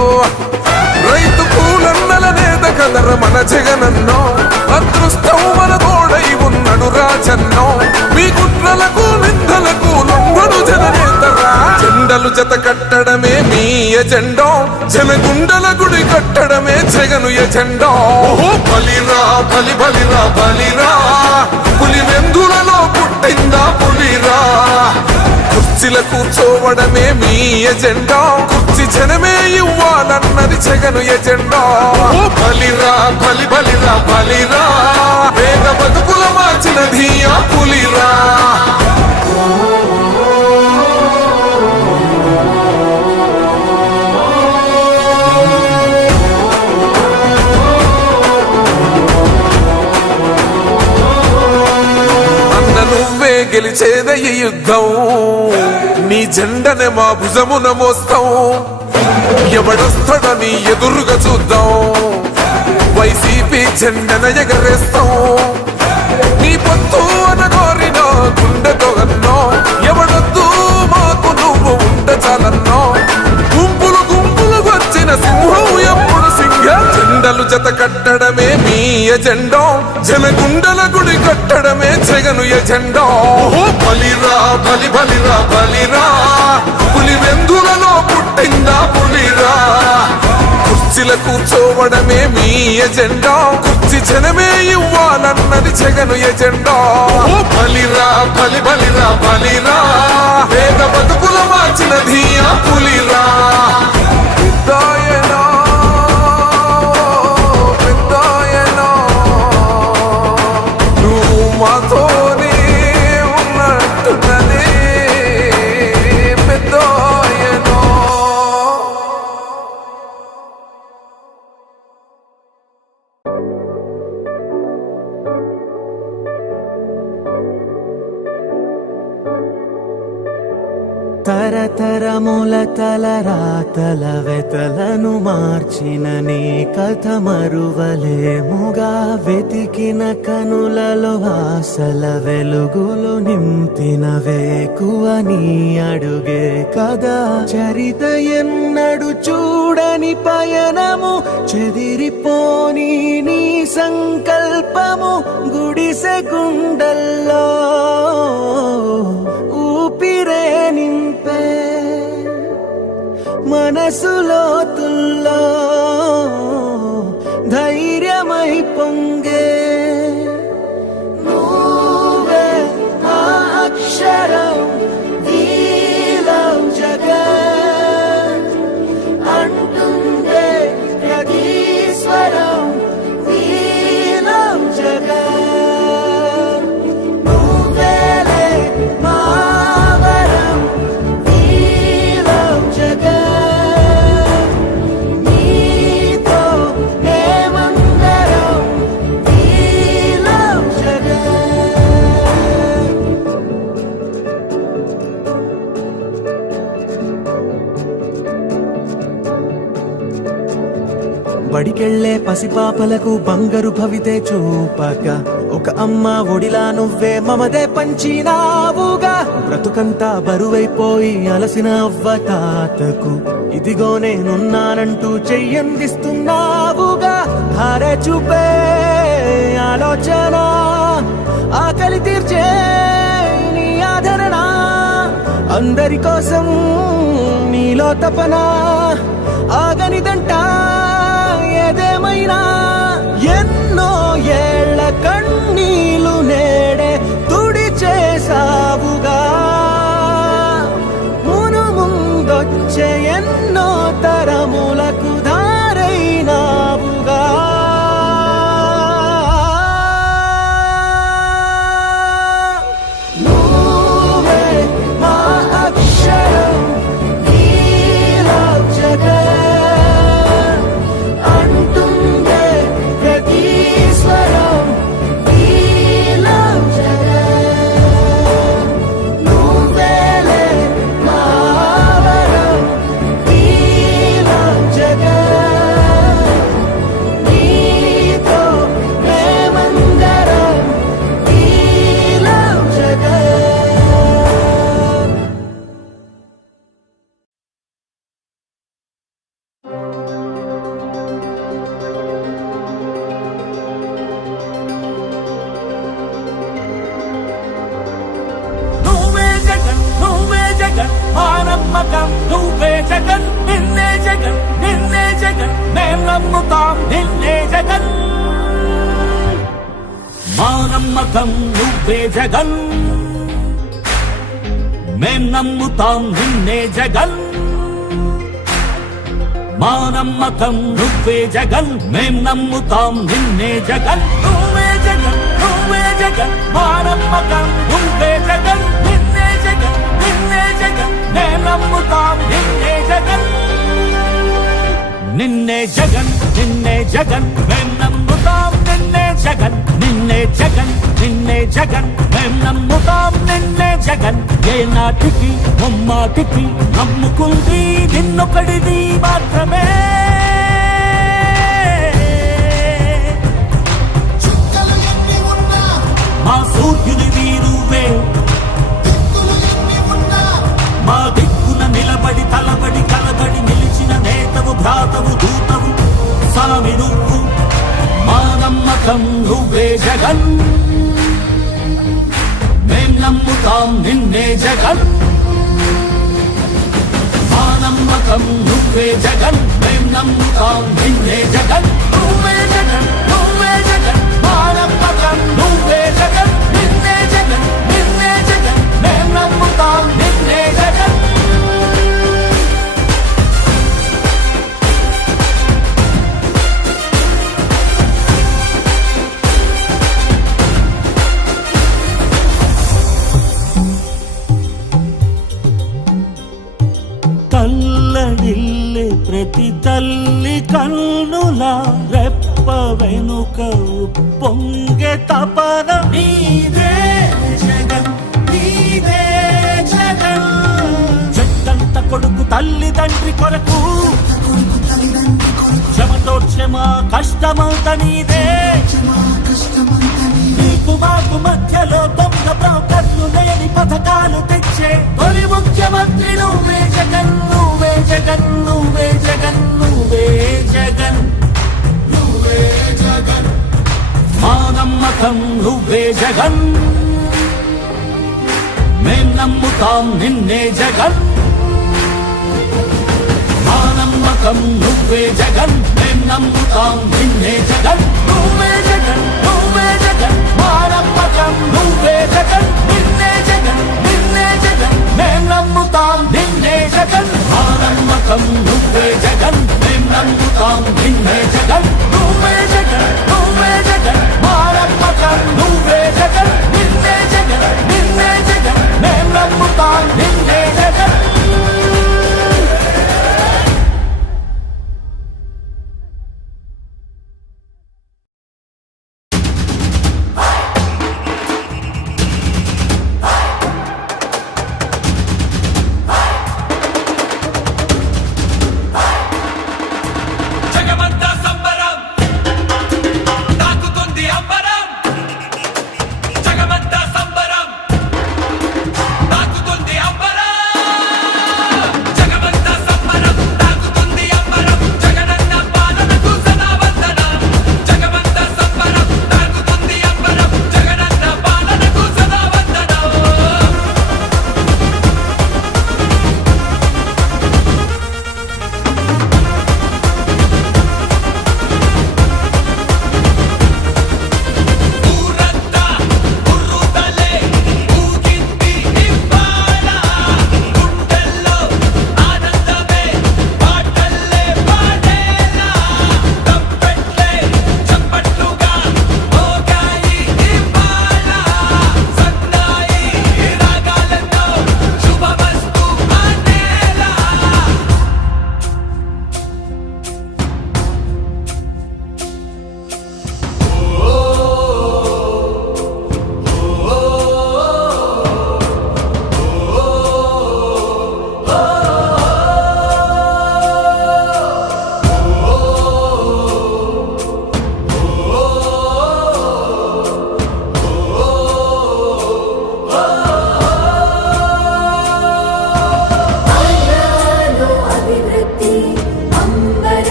రైతు కూలన్నల నేత కదర మన జగనన్నో అదృష్టం మన తోడై ఉన్నాడు రాజన్నో మీ కుట్రలకు నిందలకు లొంగడు జననేతరా జెండలు జత కట్టడమే మీ ఎజెండా జనగుండల గుడి కట్టడమే జగను ఎజెండా బలిరా బలి బలిరా బలిరా పులి వెందులలో పుట్టిందా పులిరా కుర్చీల కూర్చోవడమే మీ ఎజెండా కుర్చీ జనమే ఇవ్వాలన్నది జగను ఎజెండా బలిరా బలి బలిరా బలిరా పేద బతుకుల మార్చినది ఆ పులిరా గెలిచేద ఈ యుద్ధం నీ జెండనే మా భుజమున మోస్తాం ఎవడొస్తాడని ఎదురుగా చూద్దాం వైసీపీ జెండన ఎగరేస్తాం నీ పొత్తు అనగోరిన గుండెతో అన్నో ఎవడొద్దు మాకు నువ్వు ఉండ చాలన్నో గుంపులు గుంపులు వచ్చిన సింహం ఎప్పుడు సింహ జెండలు జత కట్టడమే మీ ఎజెండా జనగుండల గుడి కట్టడమే జగను ఎజెండా బలిరా బలి బలిరా బలిరా పులి వెందులలో పుట్టిందా పులిరా కుర్చీల కూర్చోవడమే మీ ఎజెండా కుర్చీ జనమే ఇవ్వాలన్నది జగను ఎజెండా బలిరా బలి బలిరా బలిరా పేద బతుకుల మార్చినది ఆ పులిరా మాతోనే ఉన్నట్టున్నదే పెద్దోయనో తరతరముల తలరాతల వెతలను మార్చిన నీ కథ మరువలేముగా వెతికిన కనులలో ఆశల వెలుగులు నింపిన వేకువ నీ అడుగే కదా చరిత ఎన్నడు చూడని పయనము చెదిరిపోని నీ సంకల్పము గుడిసె గుండల్లో ఊపిరే నింపే మనసులో తుల్లో ధైర్య పొంగే నువ్వే ఆ అక్షరం నీలం జగన్ అంటుందే ప్రతి స్వరం నీలం జగన్ నువ్వేలే మా వరం నీలం జగన్ నీతో మేమందరం నీలం జగన్ బడికెళ్లే పసిపాపలకు బంగారు భవితే చూపక ఒక అమ్మ ఒడిలా నువ్వే మమదే పంచినావుగా బ్రతుకంతా బరువైపోయి అలసిన అవ్వ తాతకు ఇదిగో నేనున్నానంటూ చెయ్యందిస్తున్నావుగా ధారే చూపే ఆలోచన ఆకలి తీర్చే నీ ఆదరణ అందరి కోసం నీలో తపన ఆగనిదంట ఏదేమైనా ఎన్నో ఏళ్ల కన్నీలు నేడే తుడి చేసావుగా మును ముందొచ్చే ఎన్నో తరములకు ధారైనావుగా నువ్వే మా అక్షరం నీలం జగన్ అంటుందే ప్రతి స్వరం నీలం జగన్ నువ్వేలే మా వరం నీలం జగన్ నీతో మేమందరం నీలం జగన్ నువ్వే జగన్ మా నమ్మకం నువ్వే జగన్ నిన్నే జగన్ మేం నమ్ముతాం నిన్నే జగన్ మా నమ్మకం నువ్వే జగన్ మేం నమ్ముతాం నిన్నే జగన్ మా నమ్మకం నువ్వే జగన్ మేం నమ్ముతాం నిన్నే జగన్ నువ్వే జగన్ మా నమ్మకం నువ్వే జగన్ నిన్నే జగన్ మేం నమ్ముతాం నిన్నే జగన్ నిన్నే జగన్ మేం నమ్ముతాం నిన్నే జగన్ మేం నమ్ముతాం నిన్నే జగన్ ఏ నాటికి ముమ్మాటికి నమ్ముకుంది నిన్నొకడిది మాత్రమే చుక్కలు ఎన్ని ఉన్నా మా సూర్యుని వీరువే దిక్కులు ఎన్ని ఉన్నా మా దిక్కున నిలబడి తలబడి కలబడి నిలిచిన నేతవు భ్రాతవు దూతవు సామి నువ్వు మా నమ్మకం నువ్వే జగన్ మేం నమ్ముతాం నిన్నే జగన్ మా నమ్మకం నువ్వే జగన్ మేం నమ్ముతాం నిన్నే జగన్ నువ్వే జగన్ మా నమ్మకం నువ్వే జగన్ నిన్నే జగన్ మేం నమ్ముతాం నిన్నే జగన్ తల్లడిల్లే ప్రతి తల్లి కన్నుల రెప్ప వెనుక పొంగే తపన నీదే జగన్ చెట్టంత కొడుకు తల్లి తండ్రి కొరకు క్షమతోర్చె మా కష్టమంత నీదే నీకు మాకు మధ్యలో దొంగ బ్రోకర్లు లేని పథకాలు తెచ్చే తొలి ముఖ్యమంత్రి నువ్వే జగన్ మా నమ్మకం నువ్వే జగన్ మేం నమ్ముతాం నిన్నే జగన్ మా నమ్మకం నువ్వే జగన్ మేం నమ్ముతాం నిన్నే జగన్ నువ్వే జగన్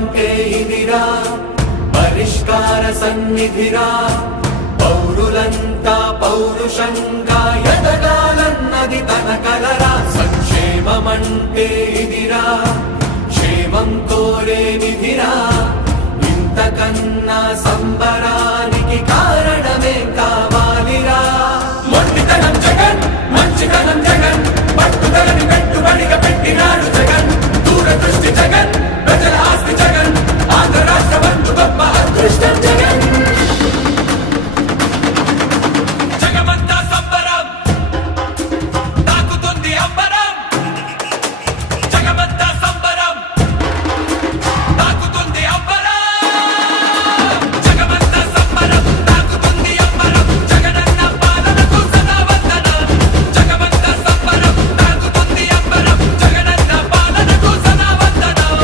సంక్షేమమంటే ఇదిరా పరిష్కార సన్నిధిరా పౌరులంతా పౌరుషంగా ఎదగాలన్నది తన కలరా సంక్షేమమంటే ఇదిరా క్షేమం కోరే నిధిరా ఇంతకన్నా సంబరానికి కారణమే కావాలిరా మొండితనం జగన్ మంచితనం జగన్ పట్టుదలని పెట్టుబడిగా పెట్టినాడు జగన్ దూరదృష్టి జగన్ ప్రజల ఆస్తి జగన్ ఆంధ్ర రాష్ట్ర బంధు గొప్ప అదృష్టం జగన్ జగమంతా సంబరం తాకుతుంది అంబరం జగమంతా సంబరం తాకుతుంది అంబరం జగమంతా సంబరం తాకుతుంది అంబరం జగనన్న పాలనకు సదా వందనం జగమంతా సంబరం తాకుతుంది అంబరం జగనన్న పాలనకు సదా వందనం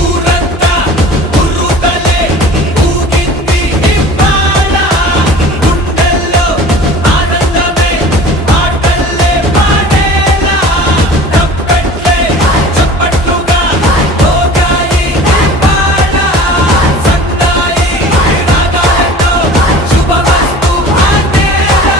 ఊరంతా ఉరుతలే ఊగింది ఇవాళ గుండెల్లో ఆనందమే ఆటల్లే పాడేలా తప్పెట్లే చప్పట్లుగా మోగాయి ఇవాళ సన్నాయి రాగాలతో శుభమస్తు ఆనేలా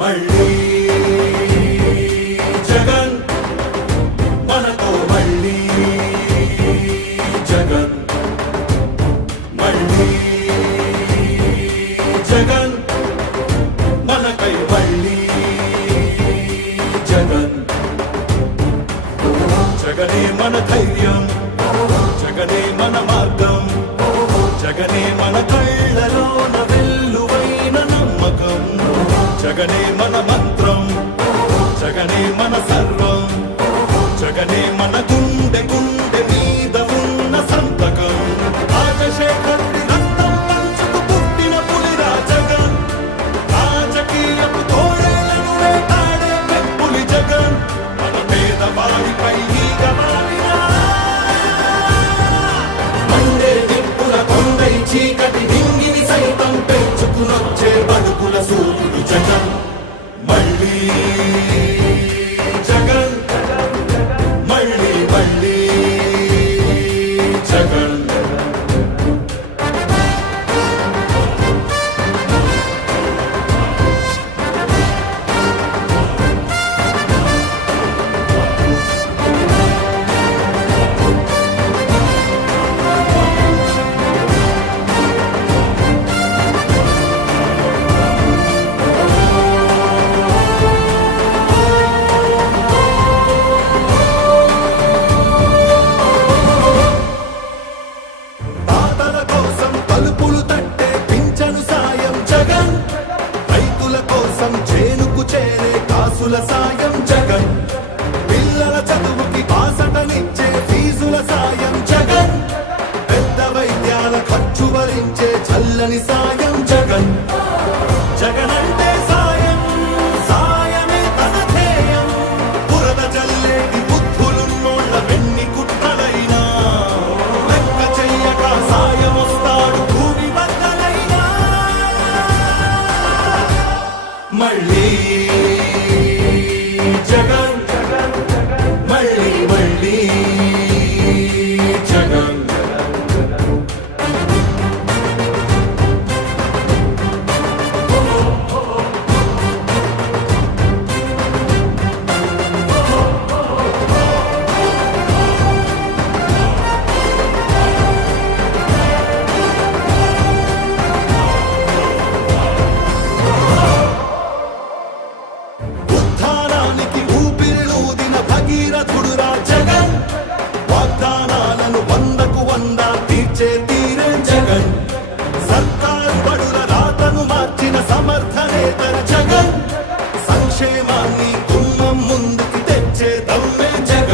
మళ్ళీ జగన్ మనతో మళ్ళీ జగన్ మళ్ళీ జగన్ మనకై మళ్ళీ జగన్ జగనే మన ధైర్యం జగనే మన మార్గం జగనే మన కళ్ళలోన వెల్లువైన నమ్మకం జగనే మన మంత్రం జగనే మన సర్వం జగనే మన గుండె గుండె మీద ఉన్న సంతకం రాజశేఖరుడి రక్తం పంచుకు పుట్టిన పులిరా జగన్ రాజకీయపు తోడేళ్లను వేటాడే పెప్పులి జగన్ మన పేదవాడిపై ఈగ వాలినా మండే నిప్పుల కొండై చీకటి నింగిని సైతం పెంచుకునొచ్చే బడుకుల సూర్యుడు జగన్ మళ్ళీ జగన్ మళ్ళీ మళ్ళీ జగన్ తాతల కోసం తలుపులు తట్టే పింఛను సాయం జగన్ రైతుల కోసం చేనుకు చేరే కాసుల సాయం జగన్ పిల్లల చదువుకి బాసటనిచ్చే ఫీజుల సాయం జగన్ పెద్ద వైద్యాల ఖర్చు భరించే చల్లని సాయం జగన్ జగన్ అంటే సాయం సాయమే తన ధ్యేయం బురద జల్లేటి బుద్ధులున్నోళ్ళ వెన్ని కుట్రలైనా లెక్క చెయ్యక సాయం వస్తాడు భూమి బద్దలైనా మళ్ళీ జగన్ మళ్ళీ మళ్ళీ జగన్ ఉత్థానానికి ఊపిరిలూదిన భగీరథుడురా జగన్ వాగ్దానాలను 100కు 100 తీర్చే తీరే జగన్ సర్కారు బడుల రాతను మార్చిన సమర్థనేతర జగన్ సంక్షేమాన్ని గుమ్మం ముందుకి తెచ్చే దమ్మే జగన్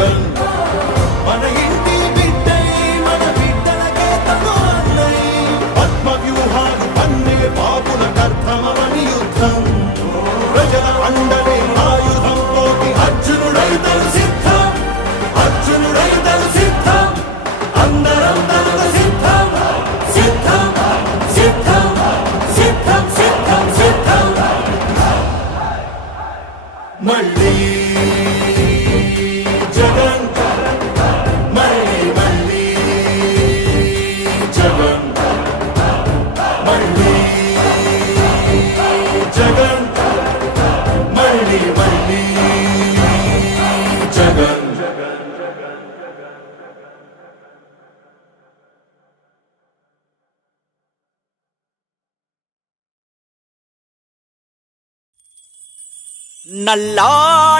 మళ్ళీ జగన్ మళ్ళీ మళ్ళీ జగన్ మళ్ళీ జగన్ మళ్ళీ మళ్ళీ జగన్ నల్లా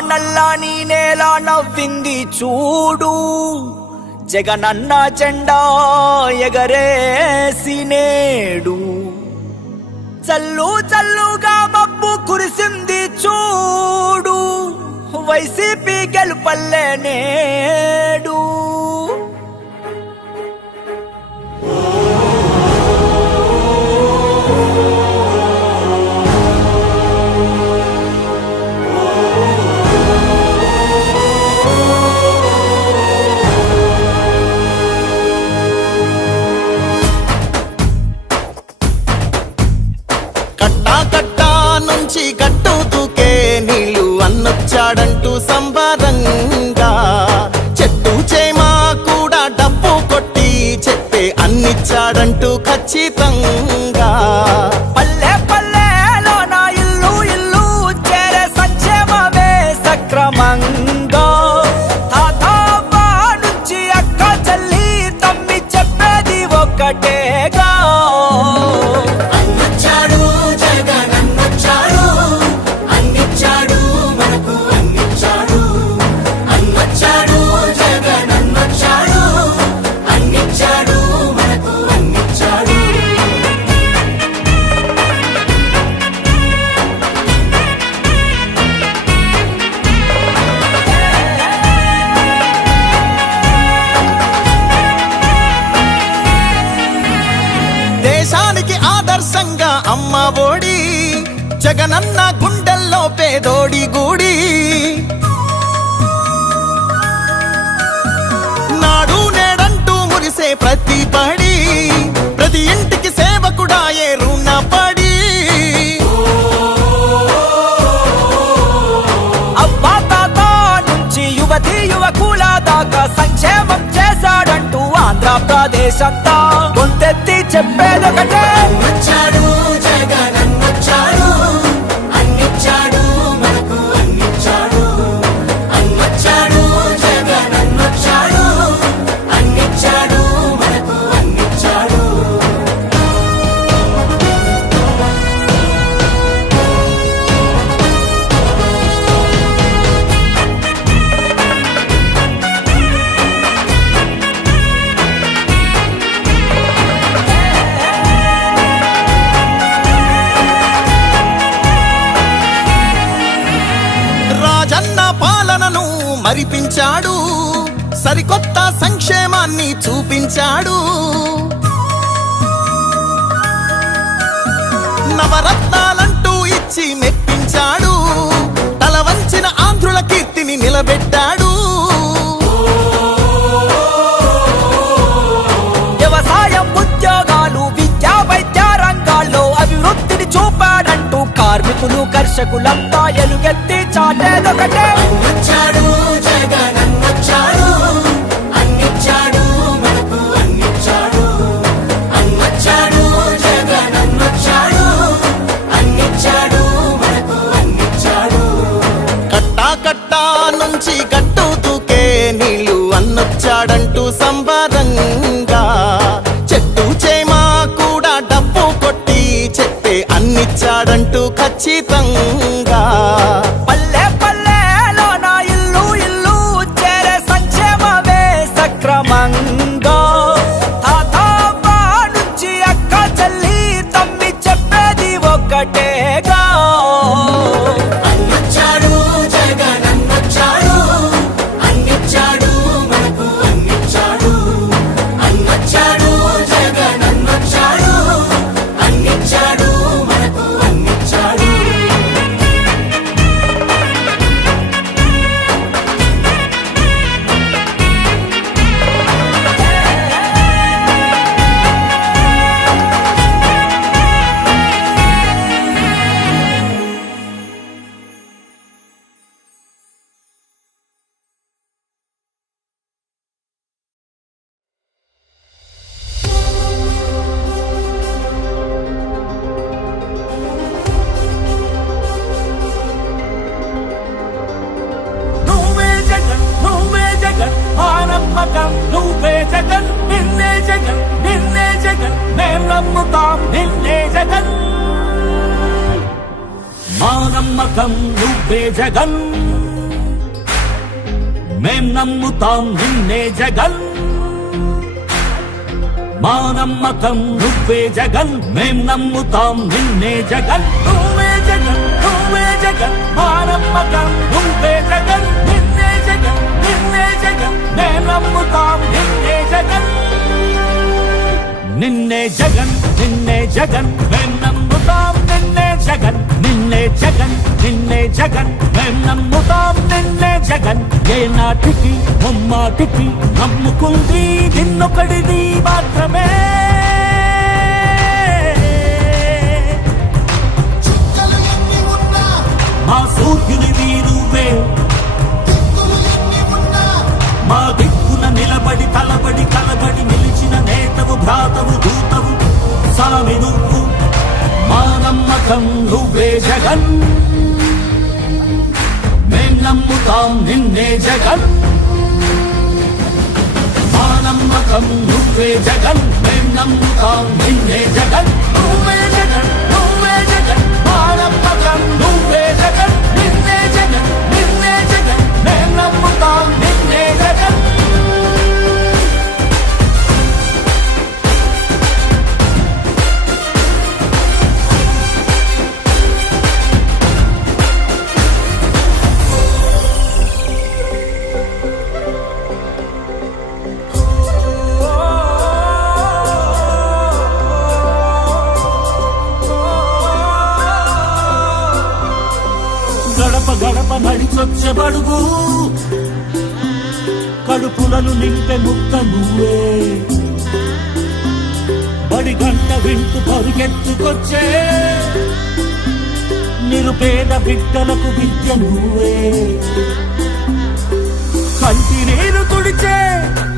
నల్లని నేల నవ్వింది చూడు జగనన్న జెండా ఎగరేసి నేడు చల్లు చల్లుగా మబ్బు కురిసింది చూడు వైసీపీ గెలుపల్లే నేడు గట్టు దూకే నీళ్ళు అన్నొచ్చాడంటూ సంబరంగా చెట్టు చేమా కూడా డబ్బు కొట్టి చెప్పే అన్నిచ్చాడంటూ ఖచ్చితంగా పల్లె పల్లెలో నా ఇల్లు ఇల్లు చేరే సంక్షేమమే సక్రమంగా తాతవ్వ నుంచి అక్క చెల్లి తమ్మి చెప్పేది ఒక్కటేగా దేశానికి ఆదర్శంగా అమ్మ ఒడి జగనన్న గుండెల్లో పేదోడి గుడి నాడు నేడంటూ మురిసే ప్రతి పడి ప్రతి ఇంటికి సేవకుడాయే రుణపడి అబ్బా తాత నుంచి యువతి యువకుల దాకా సంక్షేమం చేశాడంటూ ఆంధ్రప్రదేశ్ అంతా గొంతెత్తి చెప్పేదొకటే వచ్చాడు జగన్ వచ్చాడు అన్నిచ్చాడు మనకు అన్నిచ్చాడు అన్నొచ్చాడు జగన్ వచ్చాడు అన్నిచ్చాడు మనకు అన్నిచ్చాడు రాజన్న పాలనను మరిపించాడు సరికొత్త సంక్షేమాన్ని చూపించాడు నవరత్నాలంటూ ఇచ్చి మెప్పించాడు తల వంచిన ఆంధ్రుల కీర్తిని నిలబెట్టాడు వ్యవసాయం ఉద్యోగాలు విద్యా వైద్య రంగాల్లో అభివృద్ధిని చూపాడంటూ కార్మికులు కర్షకులంతా ఎలుగెత్తి చాటేదొకటే వచ్చాడు జగన్ వచ్చాడు అన్నిచ్చాడు మనకు అన్నిచ్చాడు అన్నొచ్చాడు జగన్ వచ్చాడు అన్నిచ్చాడు మనకు అన్నిచ్చాడు కట్టా కట్టా నుంచి గట్టు దూకే నీళ్ళు అన్నొచ్చాడంటూ సంబరంగా చెట్టు చేమా కూడా డబ్బు కొట్టి చెప్పే అన్నిచ్చాడంటూ ఖచ్చితంగా పల్లె పల్లెలో నా ఇల్లు నమ్మకం నువ్వే జగన్ నిన్నే జగన్ నిన్నే జగన్ మేం నమ్ముతాం నిన్నే జగన్ మా నమ్మకం నువ్వే జగన్ మేం నమ్ముతాం నిన్నే జగన్ మా నమ్మకం నువ్వే జగన్ మేం నమ్ముతాం నిన్నే జగన్ నువ్వే జగన్ నువ్వే జగన్ మా నమ్మకం నువ్వే జగన్ నిన్నే జగన్ నిన్నే జగన్ మేం నమ్ముతాం నిన్నే జగన్ నిన్నే జగన్ నిన్నే జగన్ మేం నమ్ముతాం నిన్నే జగన్ నిన్నే జగన్ నిన్నే జగన్ మేం నమ్ముతాం నిన్నే జగన్ ఏ నాటికి ముమ్మాటికి నమ్ముకుంది నిన్నొకడిది మాత్రమే చుక్కలు ఎన్ని ఉన్నా మా సూర్యునివి నువ్వే దిక్కులు ఎన్ని ఉన్నా మా దిక్కున నిలబడి తలబడి కలబడి నిలిచిన నేతవు భ్రాతవు దూతవు సామి నువ్వు మా నమ్మకం నువ్వే జగన్ మేం నమ్ముతాం నిన్నే జగన్ మా నమ్మకం నువ్వే జగన్ మేం నమ్ముతాం నిన్నే జగన్ నువ్వే జగన్ నువ్వే జగన్ మా నమ్మకం నువ్వే జగన్ నిన్నే జగన్ నిన్నే జగన్ మేం నమ్ముతాం నిన్నే జగన్ గడప గడప నడిచొచ్చే బడుగు కడుపులను నింపే ముక్క నువ్వే బడి గంట వింటూ పరిగెత్తుకొచ్చే నిరుపేద బిడ్డలకు విద్య నువ్వే కంటి నీరు తుడిచే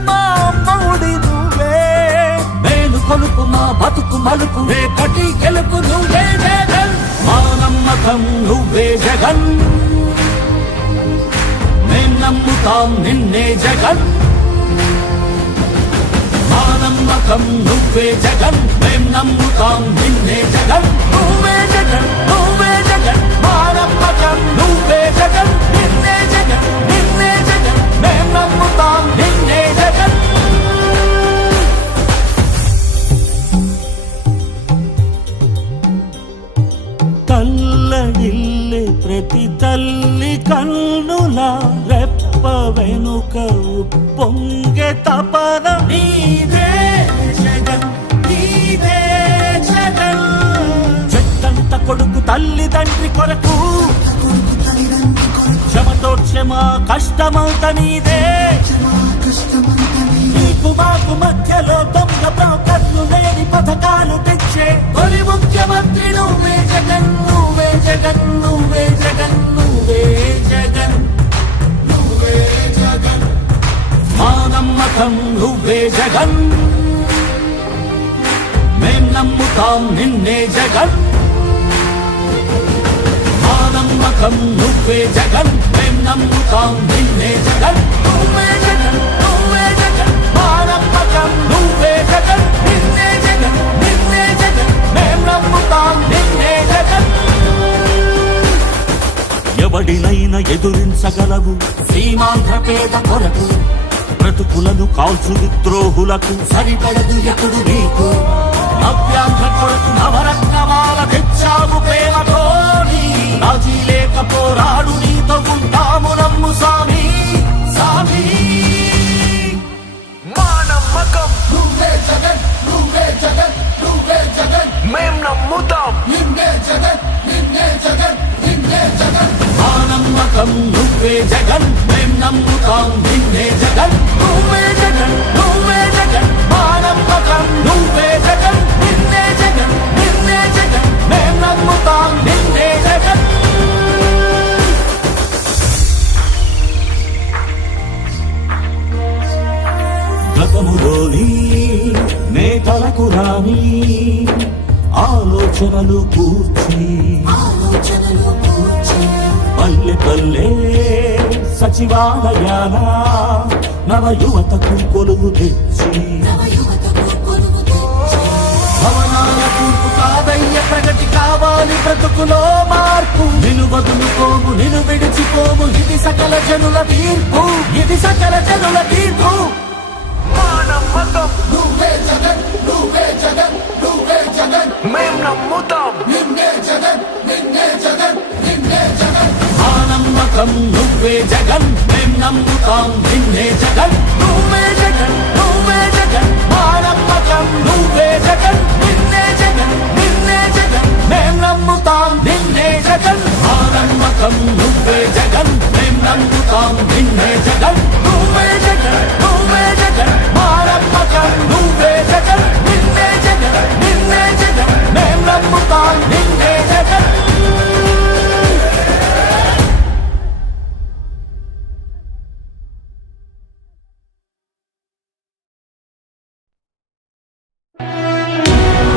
మా అమ్మఒడి నువ్వే మేలు కొలుపు మా బతుకు మలుపు రేపటి గెలుపు నువ్వే జగన్ మా నమ్మకం నువ్వే జగన్ మేం నమ్ముతాం నిన్నే జగన్ మా నమ్మకం నువ్వే జగన్ మేం నమ్ముతాం నిన్నే జగన్ నువ్వే జగన్ నువ్వే జగన్ మా నమ్మకం నువ్వే జగన్ నిన్నే జగన్ నిన్నే జగన్ మేం నమ్ముతాం నిన్నే జగన్ తల్లడిల్లే ప్రతి తల్లి కన్నుల రెప్ప వెనుక పొంగే తపన నీదే జగన్ నీదే జగన్ చెట్టంత కొడుకు తల్లి తండ్రి కొరకు క్షమతోక్షమ కష్టమంత నీదే నీకు మాకు మధ్యలో దొంగ బ్రోకర్లు లేని పథకాలు తెచ్చే తొలి ముఖ్యమంత్రి నువ్వే జగన్ నువ్వే జగన్ నువ్వే జగన్ నువ్వే జగన్ నువ్వే జగన్ మా నమ్మకం నువ్వే జగన్ మేం నమ్ముతాం నిన్నే జగన్ మా నమ్మకం నువ్వే జగన్ మేం నమ్ముతాం నిన్నే జగన్ నువ్వే జగన్ నువ్వే జగన్ మా నమ్మకం నువ్వే జగన్ నిన్నే జగన్ నిన్నే జగన్ మేం నమ్ముతాం నిన్నే జగన్ ఎవడినైనా ఎదురించగలవు సీమాంధ్ర పేద కొరకు బ్రతుకులను కాల్చు విద్రోహులకు సరిపడదు ఎప్పుడు నీకు నవ్యాంధ్ర కొరకు నవరత్నమాల తెచ్చావు ప్రేమతోని రాజీ లేక పోరాడు నీతో ఉంటాము నమ్ము సామి సామి మా నమ్మకం నువ్వే జగన్ నువ్వే జగన్ నువ్వే జగన్ మేం నమ్ముతాం నిన్నే జగన్ నిన్నే జగన్ నిన్నే జగన్ మా నమ్మకం నువ్వే జగన్ మేం నమ్ముతాం నిన్నే జగన్ నువ్వే జగన్ నువ్వే జగన్ మా నమ్మకం నువ్వే జగన్ నిన్నే జగన్ నిన్నే జగన్ మేం నమ్ముతాం నిన్నే జగన్ గతములోని నేతలకు రాని ఆలోచనలు కూర్చి ఆలోచనలు కూర్చి పల్లె పల్లె సచివాలయాల నవ యువతకు కొలువు తెచ్చి భవనాల కూర్పు కాదయ్య ప్రగతి కావాలి బ్రతుకులో మార్పు నిన్ను వదులుకోము నిన్ను విడిచిపోము ఇది సకల జనుల తీర్పు ఇది సకల జనుల తీర్పు మా నమ్మకం నువ్వే జగన్ నువ్వే జగన్ నువ్వే జగన్ మేం నమ్ముతాం నిన్నే జగన్ నిన్నే జగన్ నిన్నే జగన్ మా నమ్మకం నువ్వే జగన్ మేం నమ్ముతాం నిన్నే జగన్ నువ్వే జగన్ నువ్వే జగన్ మా నమ్మకం నువ్వే జగన్ నిన్నే జగన్ నిన్నే జగన్ మేం నమ్ముతాం నిన్నే జగన్ మా నమ్మకం నువ్వే జగన్ మేం నమ్ముతాం నిన్నే జగన్ నువ్వే జగన్ నువ్వే జగన్ మా నమ్మకం నువ్వే జగన్ నిన్నే జగన్ నిన్నే జగన్ మేం నమ్ముతాం నిన్నే జగన్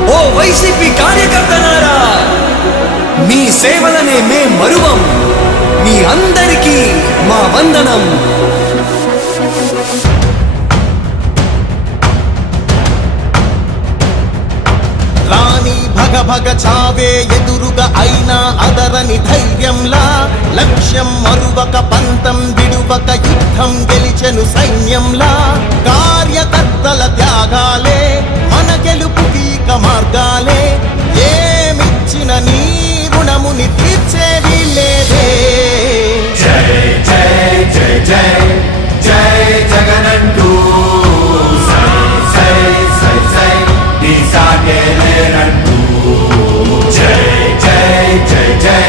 ఓ వైసీపీ కార్యకర్తలారా మీ సేవలనే మే మరువం మీ అందరికీ మా వందనం రాణి భగ భగ చావే ఎదురుగా అయినా అదరని ధైర్యంలా లక్ష్యం మరువక పంతం విడువక యుద్ధం గెలిచెను సైన్యంలా కార్యకర్తల త్యాగాలే మన గెలుపుకి ఇక మార్గాలే ఏమిచ్చిన నీ రుణముని తీర్చేది లేదే జై జై జై జై జై జగనంటూ సై సై సై సై నీ సాగే లేనంటూ జై జై జై జై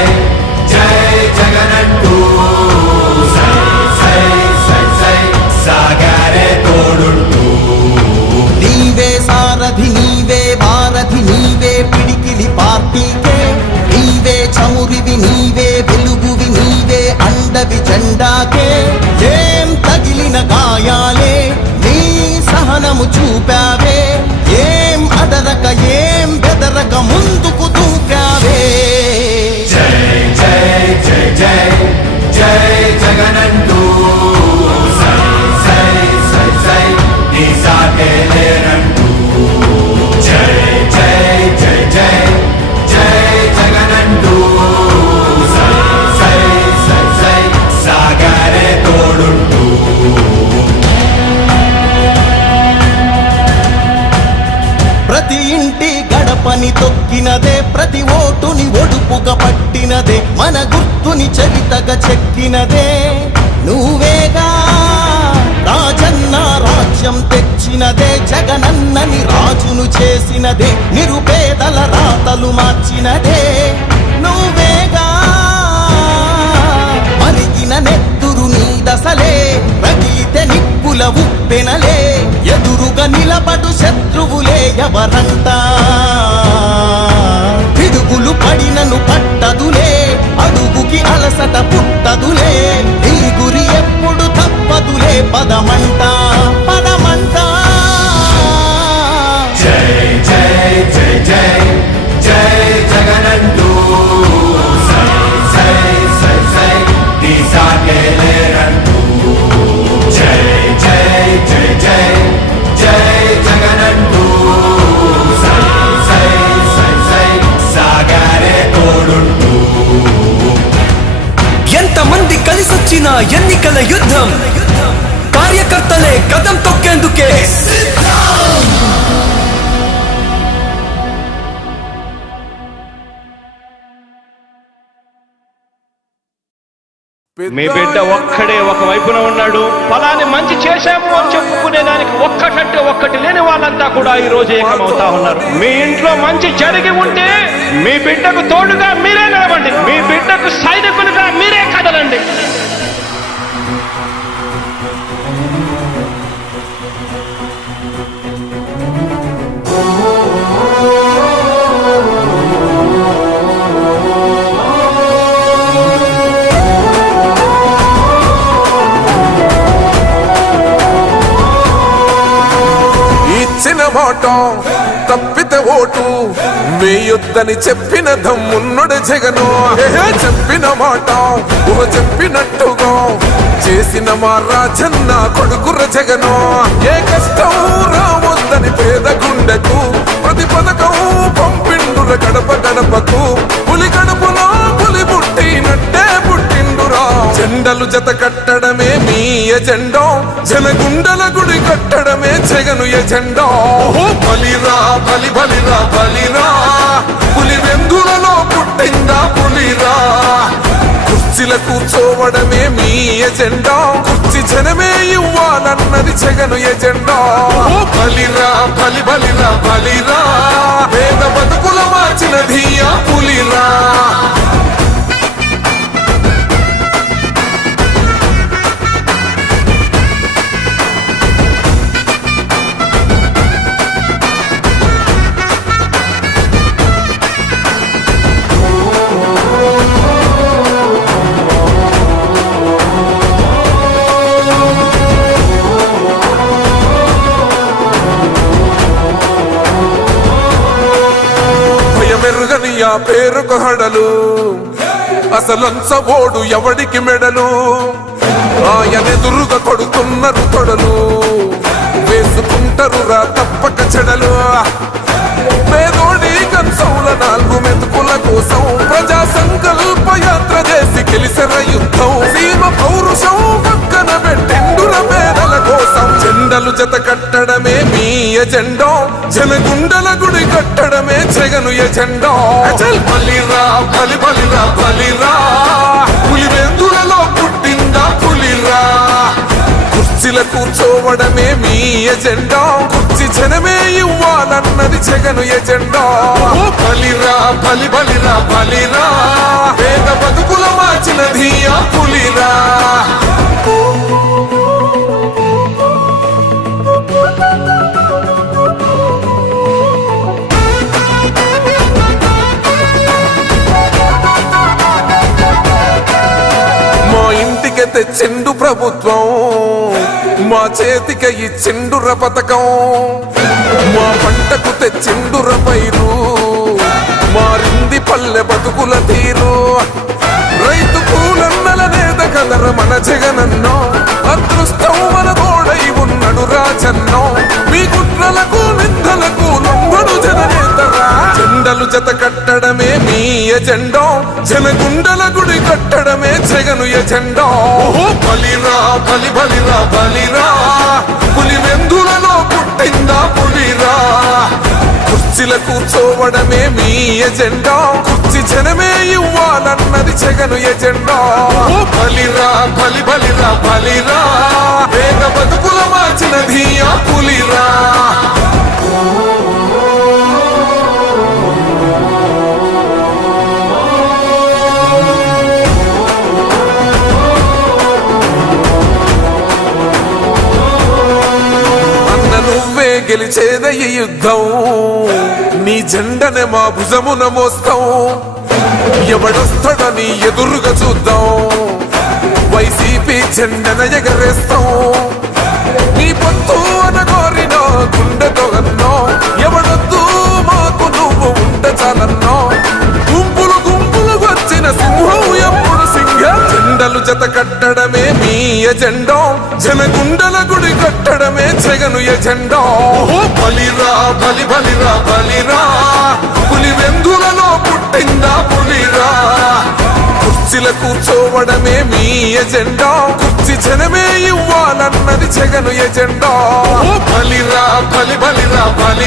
జై జగనంటూ సై సై సై సై సాగారే తోడుంటూ నీవే సారథి నీవే వారధి నీవే పిడికిలి పార్టీకే నీవే చమురివి నీవే వెలుగువి నీవే అండవి జెండాకే ఏం తగిలిన గాయాలే నీ సహనము చూపావే ఏం అదరక ఏం బెదరక ముందుకు దూకావే జై జై జై జై జై జగనంటూ సై సై సై సై నీ సాగే లేనంటూ జై జై జై జై జై జగనంటూ సై సై సై సై సాగారే తోడుంటూ ప్రతి ఇంటి గడపని తొక్కినదే ప్రతి ఓటుని ఒడుపుగా పట్టినదే మన గుర్తుని చరితగా చెక్కినదే నువ్వేగా రాజన్న రాజ్యం తెచ్చినదే జగనన్నని రాజును చేసినదే నిరుపేదల రాతలు మార్చినదే నువ్వేగా మరిగిన నెత్తురు నీ దశలే రగిలితే నిప్పుల ఉప్పెనలే ఎదురుగా నిలబడు శత్రువులే ఎవరంట పిడుగులు పడినను పట్టదులే అడుగుకి అలసట పుట్టదులే నీ గురి ఎప్పుడు తప్పదులే పదమంట పదమంట జై జై జై జై జై జగనంటూ సై సై సై సై నీ సాగే లేనంటూ జై జై జై జై జై జగనంటూ సై సై సై సై సాగారే తోడుంటూ ఎంతమంది కలిసొచ్చిన ఎన్నికల యుద్ధం కార్యకర్తలే కదం తొక్కేందుకే మీ బిడ్డ ఒక్కడే ఒక వైపున ఉన్నాడు. ఫలాన్ని మంచి చేశాము అని చెప్పుకునేదానికి ఒక్కటంటే ఒక్కటి లేని వాళ్ళంతా కూడా ఈ రోజు ఏకమవుతా ఉన్నారు. మీ ఇంట్లో మంచి జరిగి ఉంటే మీ బిడ్డకు తోడుగా మీరే నిలవండి. మీ బిడ్డకు సైనికులుగా మీరే కదలండి. ఇచ్చిన మాట తప్పితే ఓటు వేయొద్దని చెప్పిన దమ్మున్నడు జగను చెప్పిన మాట ఊహ చెప్పినట్టుగా చేసిన మా రాజన్న కొడుకుర జగను. ఏ కష్టం రావద్దని పేద గుండెకు ప్రతి పథకం పంపిండుర గడప గడపకు. పులి గడపలో పులి పుట్టినట్టే పుట్టిండురా. జెండలు జత కట్టడమే మీ ఎజెండో, జనగుండల గుడి కట్టడమే జగను ఎజెండో. బలిరా బలి బలిరా బలిరా, పులి వెందులలో పుట్టిందా పులిరా. కుర్చీల కూర్చోవడమే మీ ఎజెండా, కుర్చీ జనమే ఇవ్వాలన్నది జగను ఎజెండా. బలిరా బలి బలిరా బలిరా, పేద బతుకుల మార్చినది ఆ పులిరా. మెరుగని ఆ పేరుకు హడలు, అసలంచబోడు ఎవడికి మెడలు. ఆయనెదురుగా కొడుతున్నారు తొడలు, వేసుకుంటారు రా తప్పక చెడలు. పేదోడి కంచంల 4 మెతుకుల కోసం ప్రజా సంకల్ప యాత్ర చేసి గెలిసిన యుద్ధం. సీమ పౌరుషం పక్కన పెట్టిండుర పేదల కోసం. జెండలు జత కట్టడమే మీ ఎజెండో, జనగుండల గుడి కట్టడమే జగను ఎజెండో. బలిరా బలి బలిరా బలిరా, పులి వెందులలో పుట్టిందా పులిరా. కుర్చీల కూర్చోవడమే మీ ఎజెండా, కుర్చీ జనమే ఇవ్వాలన్నది జగను ఎజెండా. బలిరా బలి బలిరా బలిరా, పేద బతుకుల మార్చినది ఆ పులిరా. మా ఇంటికి తెచ్చిండు ప్రభుత్వం, మా చేతికి ఇచ్చిండుర పథకం. మా పంటకు తెచ్చిండుర పైరు, మారింది పల్లె బతుకుల తీరు. రైతు కూలన్నల నేత కదర మన జగనన్నో, అదృష్టం మన తోడై ఉన్నడు రాజన్నో. మీ కుట్రలకు నిందలకు లొంగడు జననేతరా. జెండలు జత కట్టడమే మీ ఎజెండో, జనగుండల గుడి కట్టడమే జగను ఎజెండో. బలిరా బలి బలిరా బలిరా, పులి వెందులలో పుట్టిందా పులిరా. కుర్చీల కూర్చోవడమే మీ ఎజెండా, కుర్చీ జనమే ఇవ్వాలన్నది జగను ఎజెండా. బలిరా బలి బలిరా బలిరా, పేద బతుకుల మార్చినది ఆ పులిరా. నువ్వే గెలిచేద ఈ యుద్ధం, నీ జెండనే మా భుజమున మోస్తాం. ఎవడొస్తాడని ఎదురుగా చూద్దాం, వైసీపీ జెండన ఎగరేస్తాం. నీ పొత్తు అనగోరిన గుండెతో అన్నో, ఎవడొద్దు మాకు నువ్వు ఉంటే చాలన్నో. గుంపులు గుంపులు వచ్చిన సింహం ఎప్పుడు సింహ. జెండలు జత కట్టడమే మీ ఎజెండో, జనగుండల గుడి కట్టడమే జగను ఎజెండో. బలిరా బలి బలిరా బలిరా, పులి వెందులలో పుట్టిందా పులిరా. కుర్చీల కూర్చోవడమే మీ ఎజెండా, కుర్చీ జనమే ఇవ్వాలన్నది జగను ఎజెండా. బలిరా బలి బలిరా బలి